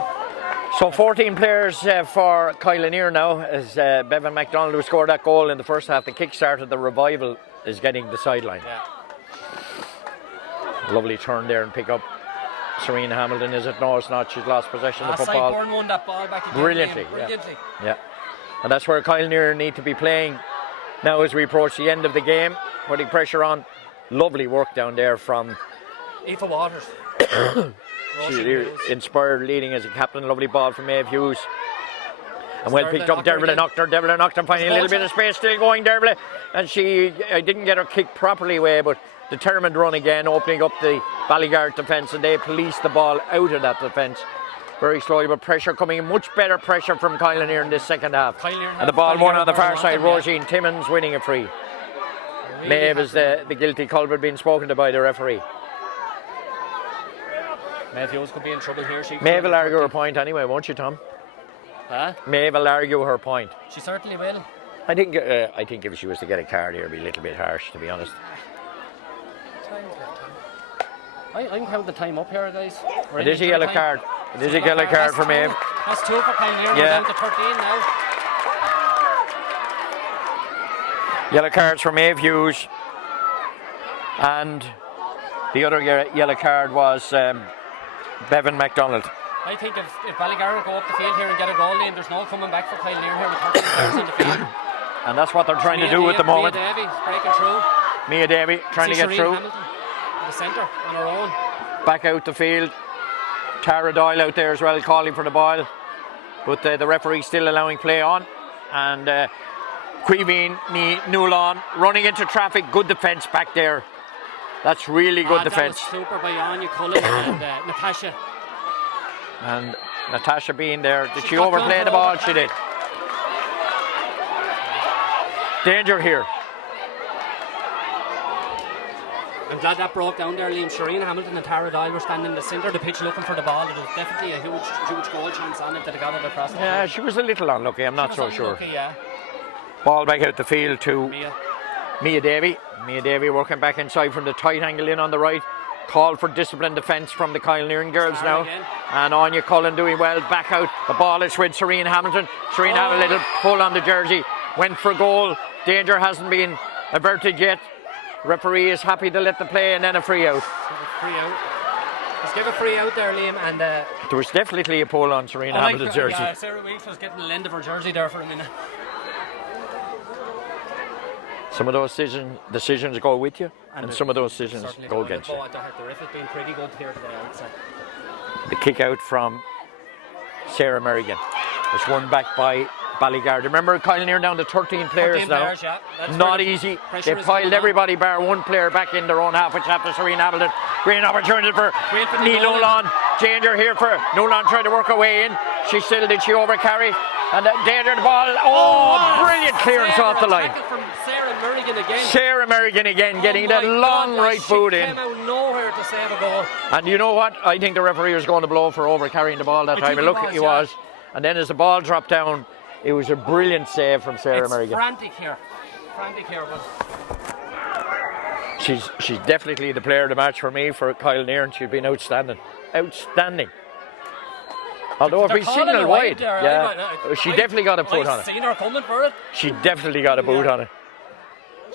So 14 players for Kilanerin now as Bevan MacDonald, who scored that goal in the first half, the kick started the revival, is getting the sideline. Yeah. Lovely turn there and pick up Serena Hamilton, is it? No, it's not. She's lost possession of the football. Sideburn won that ball back brilliantly. Yeah. And that's where Kilanerin need to be playing now as we approach the end of the game, putting pressure on. Lovely work down there from Aoife Waters. She's inspired leading as a captain. Lovely ball from Maeve Hughes. And well picked up Derval Noctor finding a little bit of space, still going Derval. And I didn't get her kick properly away, but determined run again, opening up the Ballygarrett defence, and they policed the ball out of that defence very slowly, but pressure coming in, much better pressure from Kilanerin in this second half. And the ball won on the far side, Roisin Timmins winning a free. Maeve is the guilty culprit being spoken to by the referee. Maeve Hughes could be in trouble here. Maeve will argue her point anyway, won't you, Tom? Huh? Maeve will argue her point. She certainly will. I think if she was to get a card here, it'd be a little bit harsh, to be honest. I'm counting the time up here, guys. It is a yellow card. It is a yellow card for Maeve. That's 2 for Kilanerin. We're down to 13 now. Yellow cards for Maeve Hughes. And the other yellow card was Bevan MacDonald. I think if Ballygarrett go up the field here and get a goal in, there's no coming back for Kilanerin here with 13 players on the field. And that's what they're trying to do at the moment. Mia Davey breaking through. Mia Davey trying to get through. Hamilton in the centre on her own. Back out the field. Tara Doyle out there as well, calling for the ball. But the referee still allowing play on. And Queeveen Newlawn running into traffic. Good defence back there. That's really good defence. That was super by Anya Cullen and Natasha. And Natasha being there. Did she overplay the ball? She did. Danger here. I'm glad that broke down there, Liam. Shireen Hamilton and Tara Doyle were standing in the centre of the pitch looking for the ball. It was definitely a huge goal chance on it that they got it across the Yeah, field. she was a little unlucky, I'm not so sure. Yeah. Ball back out the field to Mia Davey. Mia Davey working back inside from the tight angle in on the right. Call for disciplined defence from the Kilanerin girls now. Again. And Anya Cullen doing well. Back out. The ball is with Shireen Hamilton. Shireen had a little pull on the jersey. Went for goal. Danger hasn't been averted yet. Referee is happy to let the play and then a free out. Let's give a free out there, Liam. And there was definitely a pull on Shireen Hamilton's jersey. Yeah, Sarah Weeks was getting the end of her jersey there for a minute. Some of those decisions go with you, and some of those decisions go against you. The ref has been pretty good here today, I would say. The kick out from Sarah Merrigan was won back by Ballygarrett. Remember, Kilanerin down to 13 players now. Players, yeah. Not easy. They piled everybody bar one player back in their own half, which after Shireen Hamilton. Great opportunity for Neil Nolan. Danger here for Nolan trying to work her way in. She still did she overcarry. And Danger the ball. Oh, brilliant clearance off the line. From Sarah Merrigan again. Sarah Merrigan again getting that long right boot in. She came out nowhere to save a goal. And you know what? I think the referee was going to blow for overcarrying the ball that time. Look, he was. And then as the ball dropped down, it was a brilliant save from Sarah Merrigan. Frantic here, but she's definitely the player of the match for me for Kilanerin. She's been outstanding. Although if we signal wide, she definitely got a foot on it. I've seen her coming for it. She definitely got a boot on it.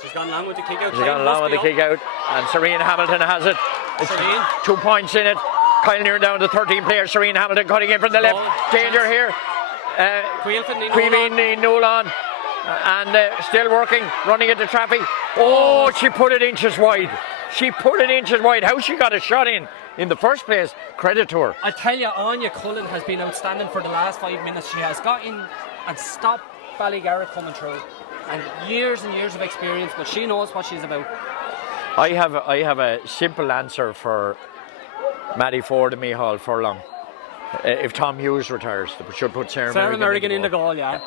She's gone along with the kick out. And Shireen Hamilton has it. It's 2 points in it. Kilanerin down to 13 players. Shireen Hamilton cutting in from the left. Danger here. Queeveen Nolan and still working, running into traffic. Oh, she put it inches wide. How she got a shot in the first place, credit to her. I tell you, Anya Cullen has been outstanding for the last 5 minutes. She has got in and stopped Ballygarrett coming through, and years of experience, but she knows what she's about. I have a simple answer for Maddie Ford and Micheál Furlong. If Tom Hughes retires, they should put Sarah Merrigan in the goal, yeah.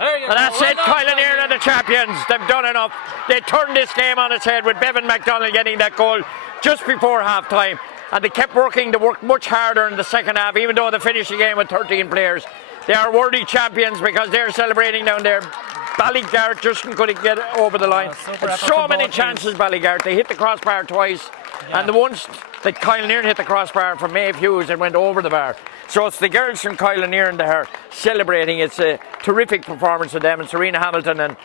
And that's it, Kilanerin are the champions. They've done enough. They turned this game on its head with Bevan McDonald getting that goal just before half time. And they kept working. They worked much harder in the second half, even though they finished the game with 13 players. They are worthy champions because they're celebrating down there. Ballygarrett just couldn't get over the line. So many chances, Ballygarrett. They hit the crossbar twice. Yeah. And the ones that Kilanerin hit the crossbar from Maeve Hughes and went over the bar. So it's the girls from Kilanerin that are celebrating. It's a terrific performance of them. And Serena Hamilton and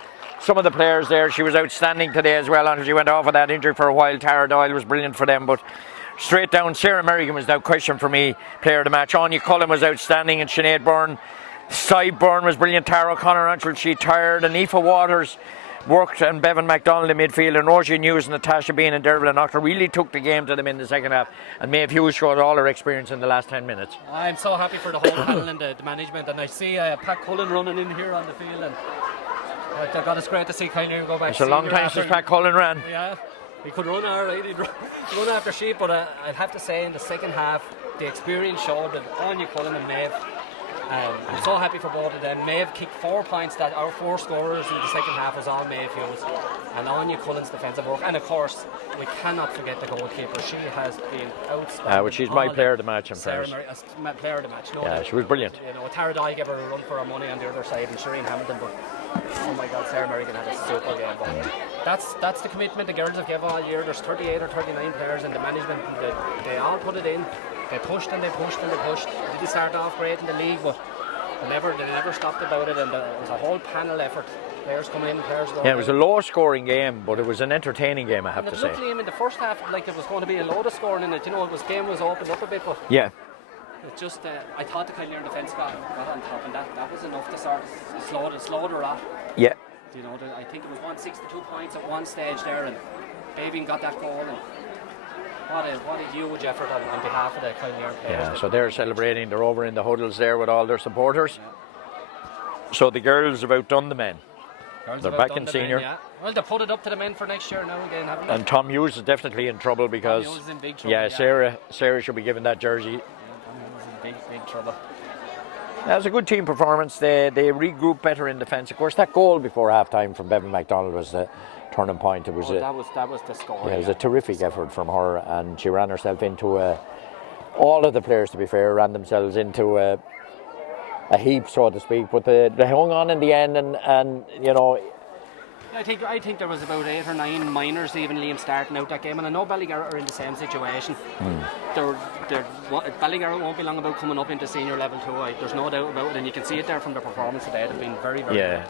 some of the players there. She was outstanding today as well. And she went off with that injury for a while. Tara Doyle was brilliant for them. But straight down, Sarah Merrigan was now questioned for me, player of the match. Anya Cullen was outstanding, and Sinead Byrne. Cy Byrne was brilliant. Tara O'Connor until she tired. And Aoife Waters worked, and Bevan McDonald in midfield, and Rosie News and Natasha Bean and Dervla Knocker really took the game to them in the second half. And Maeve Hughes showed all her experience in the last 10 minutes. I'm so happy for the whole panel and the management. And I see Pat Cullen running in here on the field. And God, it's great to see Kilanerin go back. It's a long time since Pat Cullen ran. Yeah. He could run alright, he'd run after sheep, but I'd have to say in the second half, the experience showed that Anya Cullen and Maeve. I'm so happy for both of them. Maeve kicked 4 points. That our 4 scorers in the second half was all Maeve Hughes and Anya Cullen's defensive work. And of course, we cannot forget the goalkeeper. She has been outstanding. Well, she's my player of the match, in fairness. Player of the match. No, yeah, she was brilliant. You know, Tara Doyle gave her a run for her money on the other side, and Shireen Hamilton. But oh my God, Sarah Merrigan had a super game. But that's the commitment the girls have given all year. There's 38 or 39 players in the management. They all put it in. They pushed and they pushed and they pushed. They didn't start off great in the league, but they never stopped about it, and it was a whole panel effort. Players coming in, players going. Yeah, it was a low-scoring game, but it was an entertaining game, I have to say. It looked in the first half like it was going to be a load of scoring in it. You know, game was opened up a bit, but yeah. It's just I thought the Kilanerin defence got on top, and that was enough to sort of slow the rot. Yeah. You know, I think it was 162 points at one stage there, and they even got that goal. And what a huge effort on behalf of the Kilanerin players. Yeah, so they're celebrating. They're over in the huddles there with all their supporters. Yeah. So the girls have outdone the men. They're back in senior. Men, yeah. Well, they put it up to the men for next year now again, haven't they? And Tom Hughes is definitely in trouble because Tom Hughes is in big trouble, yeah, Sarah should be given that jersey. Yeah, Tom Hughes is in big trouble. That was a good team performance. They regrouped better in defence. Of course, that goal before half time from Bevan MacDonald was the turning point. It was that was the score. Yeah, it was a terrific effort from her, and she ran herself into all of the players, to be fair, ran themselves into a heap, so to speak. But they hung on in the end, and you know. I think there was about 8 or 9 minors even Liam starting out that game, and I know Ballygarrett are in the same situation. Ballygarrett won't be long about coming up into senior level too. There's no doubt about it, and you can see it there from the performance today. They've been very good. Yeah.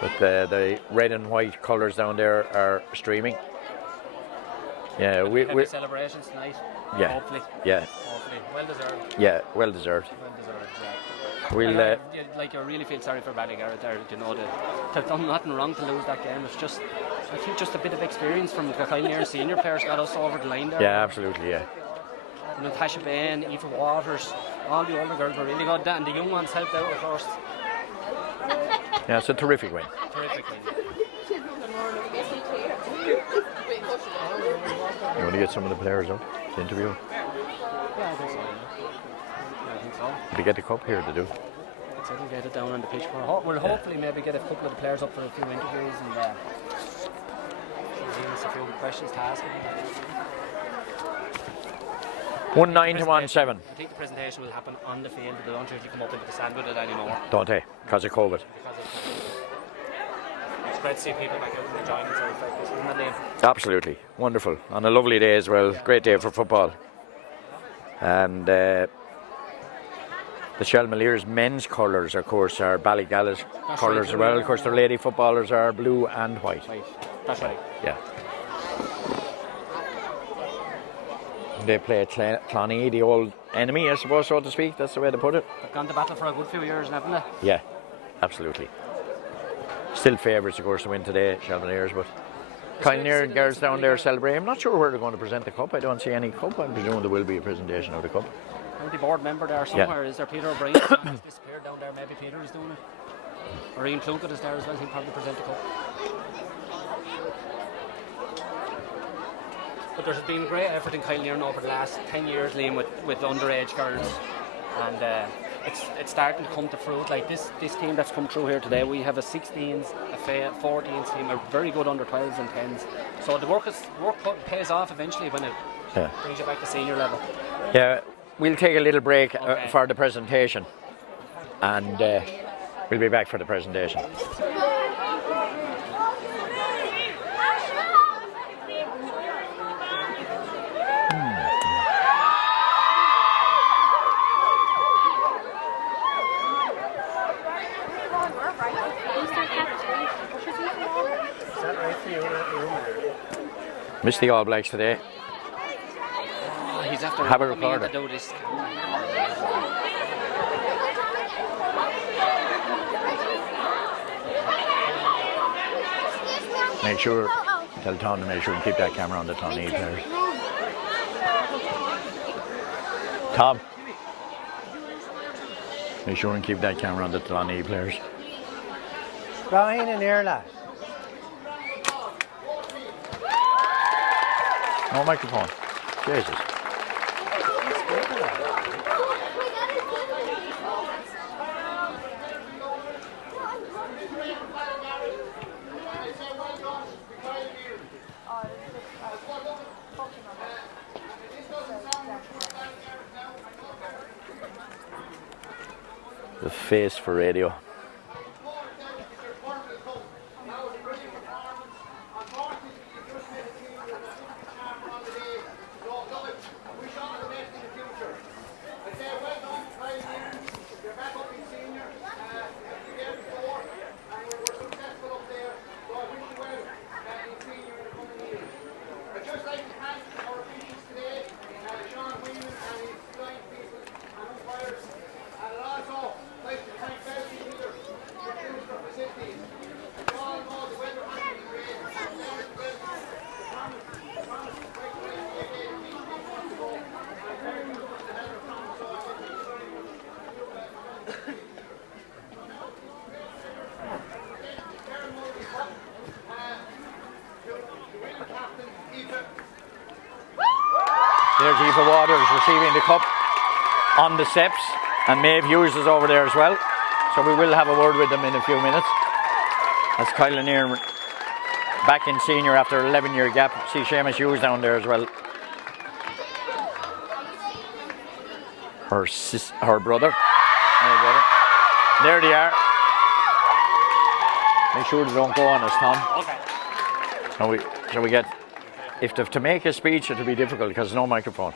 But the red and white colours down there are streaming. Yeah, we celebrations tonight. Yeah, hopefully. Yeah. Hopefully, well deserved. Yeah, well deserved. Yeah. We'll. You really feel sorry for Ballygarrett there. You know they've done nothing wrong to lose that game. It's just, I think, just a bit of experience from the Kilanerin senior players got us over the line there. Yeah, absolutely. Yeah. And Natasha Bain, Aoife Waters, all the older girls were really good. And the young ones helped out, of course. Yeah, it's a terrific win. Terrific win. You want to get some of the players up to interview? Yeah, I think so. Did they get the cup here to do? So we'll get it down on the pitch. We'll hopefully maybe get a couple of the players up for a few interviews and a few questions to ask them. 1-9 to 1-7. I think the presentation will happen on the field. They don't usually come up into the stand with it anymore. Don't they? Because of COVID. It's great to see people back out and enjoying themselves like this, isn't it, Liam? Absolutely. Wonderful. On a lovely day as well. Great day for football. And the Shelmaliers men's colours, of course, are Ballygallet colours as well. Of course, their lady footballers are blue and white. That's right. Yeah. They play Clonee, the old enemy, I suppose, so to speak. That's the way to put it. They've gone to battle for a good few years, haven't they? Yeah, absolutely. Still favourites, of course, to win today, Shelmaliers, but Kilanerin girls down there celebrating. I'm not sure where they're going to present the cup. I don't see any cup. I'm presuming there will be a presentation of the cup. The board member there somewhere. Yeah. Is there Peter O'Brien? He's disappeared down there. Maybe Peter is doing it. Or Ian Plunkett is there as well. He'll probably present the cup. But there's been great effort in Kilanerin over the last 10 years, Liam, with underage girls, and it's starting to come to fruit. Like this team that's come through here today, we have a 16s, a 14s team, a very good under 12s and 10s. So the work pays off eventually when it brings you back to senior level. Yeah, we'll take a little break for the presentation, and we'll be back for the presentation. Missed the All Blacks today. Oh, he's after have a recorder. Do this. Make sure, tell Tom to make sure and keep that camera on the Clonee players. Tom, make sure and keep that camera on the Clonee players. Ryan and here, lad. No microphone. Jesus. The face for radio. girls. Aoife Waters receiving the cup on the steps, and Maeve Hughes is over there as well. So we will have a word with them in a few minutes. That's Kilanerin back in senior after an 11-year gap. See Seamus Hughes down there as well. Her brother. There they are. Make sure they don't go on us, Tom. Okay. So we get, if they have to make a speech, it'll be difficult because there's no microphone.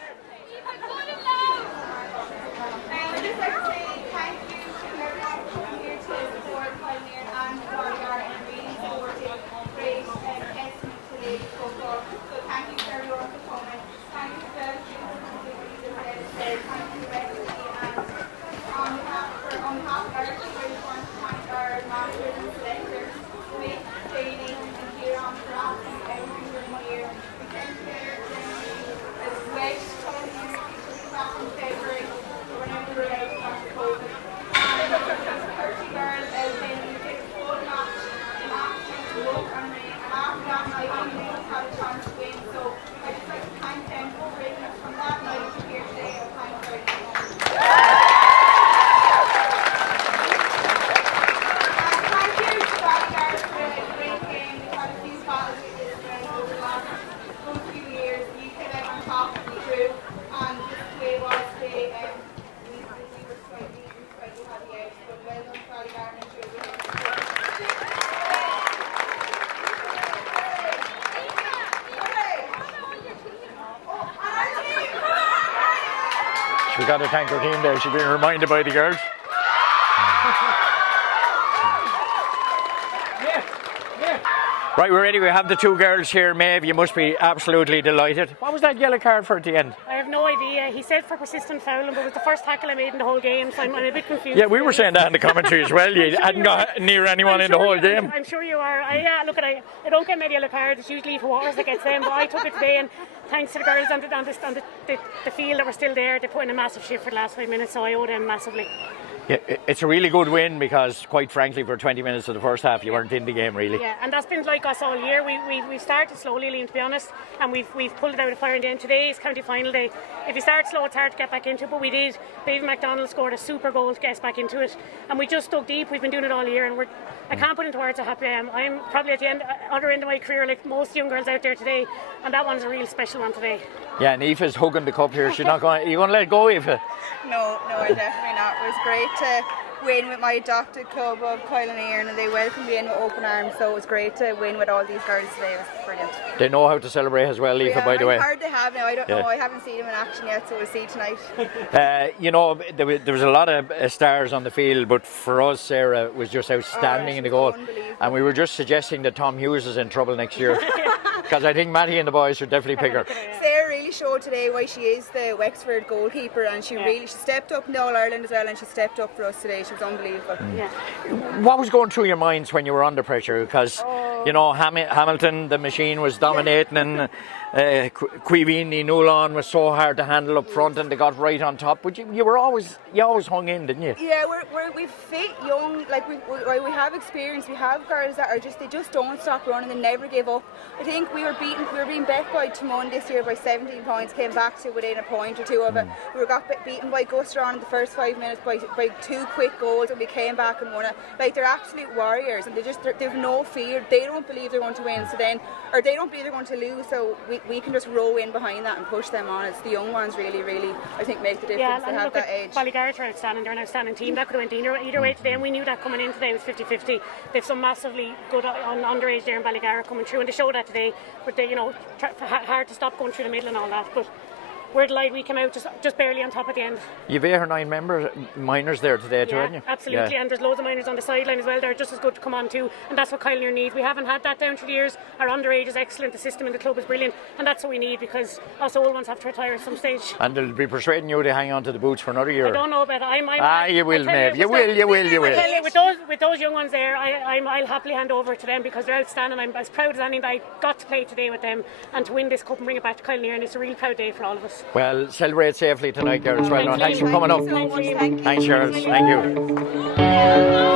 We've got to thank her team there. She's been reminded by the girls. Right, we're ready. We have the two girls here. Maeve, you must be absolutely delighted. What was that yellow card for at the end? I have no idea. He said for persistent fouling, but it was the first tackle I made in the whole game, so I'm a bit confused. Yeah, we were saying that in the commentary as well. You hadn't got near anyone in the whole game. I'm sure you are. I don't get many yellow cards. It's usually for Waters that gets them, but I took it today, and thanks to the girls on the field that were still there, they put in a massive shift for the last 5 minutes, so I owe them massively. Yeah, it's a really good win because, quite frankly, for 20 minutes of the first half, you weren't in the game really. Yeah, and that's been like us all year. We've started slowly, Liam, to be honest, and we've pulled it out of fire in the end. Today is county final day. If you start slow, it's hard to get back into it, but we did. David McDonald scored a super goal to get us back into it, and we just dug deep. We've been doing it all year, and I can't put into words how happy I am. I'm probably at the other end of my career, like most young girls out there today, and that one's a real special one today. Yeah, and Aoife's hugging the cup here. She's not going. Are you going to let it go, Aoife? No, I'm definitely not. It was great to win with my adopted club of Kilanerin, and they welcomed me in with open arms, so it was great to win with all these girls today. It was brilliant. They know how to celebrate as well, Aoife, by the way. Hard they have now. I don't know. I haven't seen them in action yet, so we'll see tonight. You know, there was a lot of stars on the field, but for us, Sarah was just outstanding in the goal. And we were just suggesting that Tom Hughes is in trouble next year. Because I think Matty and the boys should definitely pick her. Sarah really showed today why she is the Wexford goalkeeper, and she stepped up in the All-Ireland as well, and she stepped up for us today. She was unbelievable. What was going through your minds when you were under pressure? Because, you know, Hamilton, the machine, was dominating, and Queevini, Newlawn was so hard to handle up front, and they got right on top. But you always hung in, didn't you? Yeah, we're fit, young, like we have experience. We have girls that they just don't stop running. They never give up. I think we were being bet by Timon this year by 17 points. Came back to within a point or two of it. We got beaten by Gustron in the first 5 minutes by 2 quick goals, and we came back and won it. Like, they're absolute warriors, and they've no fear. They don't believe they're going to win, or they don't believe they're going to lose. So we can just row in behind that and push them on. It's the young ones really, I think, make the difference. They have that edge. Ballygarrett are outstanding. They're an outstanding team. That could have went either way today, and we knew that coming in today was 50-50. They've some massively good underage there in Ballygarrett coming through, and they showed that today. But they, hard to stop going through the middle and all that. But we're delighted we came out just barely on top at the end. You've 8 or 9 minors there today too, haven't you? Absolutely, and there's loads of minors on the sideline as well. They're just as good to come on too, and that's what Kilanerin need. We haven't had that down through the years. Our underage is excellent, the system in the club is brilliant, and that's what we need, because us old ones have to retire at some stage. And they'll be persuading you to hang on to the boots for another year. I don't know about it. You will, Maeve. You will. With those young ones there, I'll happily hand over to them, because they're outstanding. I'm as proud as anything that I got to play today with them, and to win this cup and bring it back to Kilanerin. It's a real proud day for all of us. Well, celebrate safely tonight, girls. Well done. Thanks for coming up. Thanks, Charles. Thank you.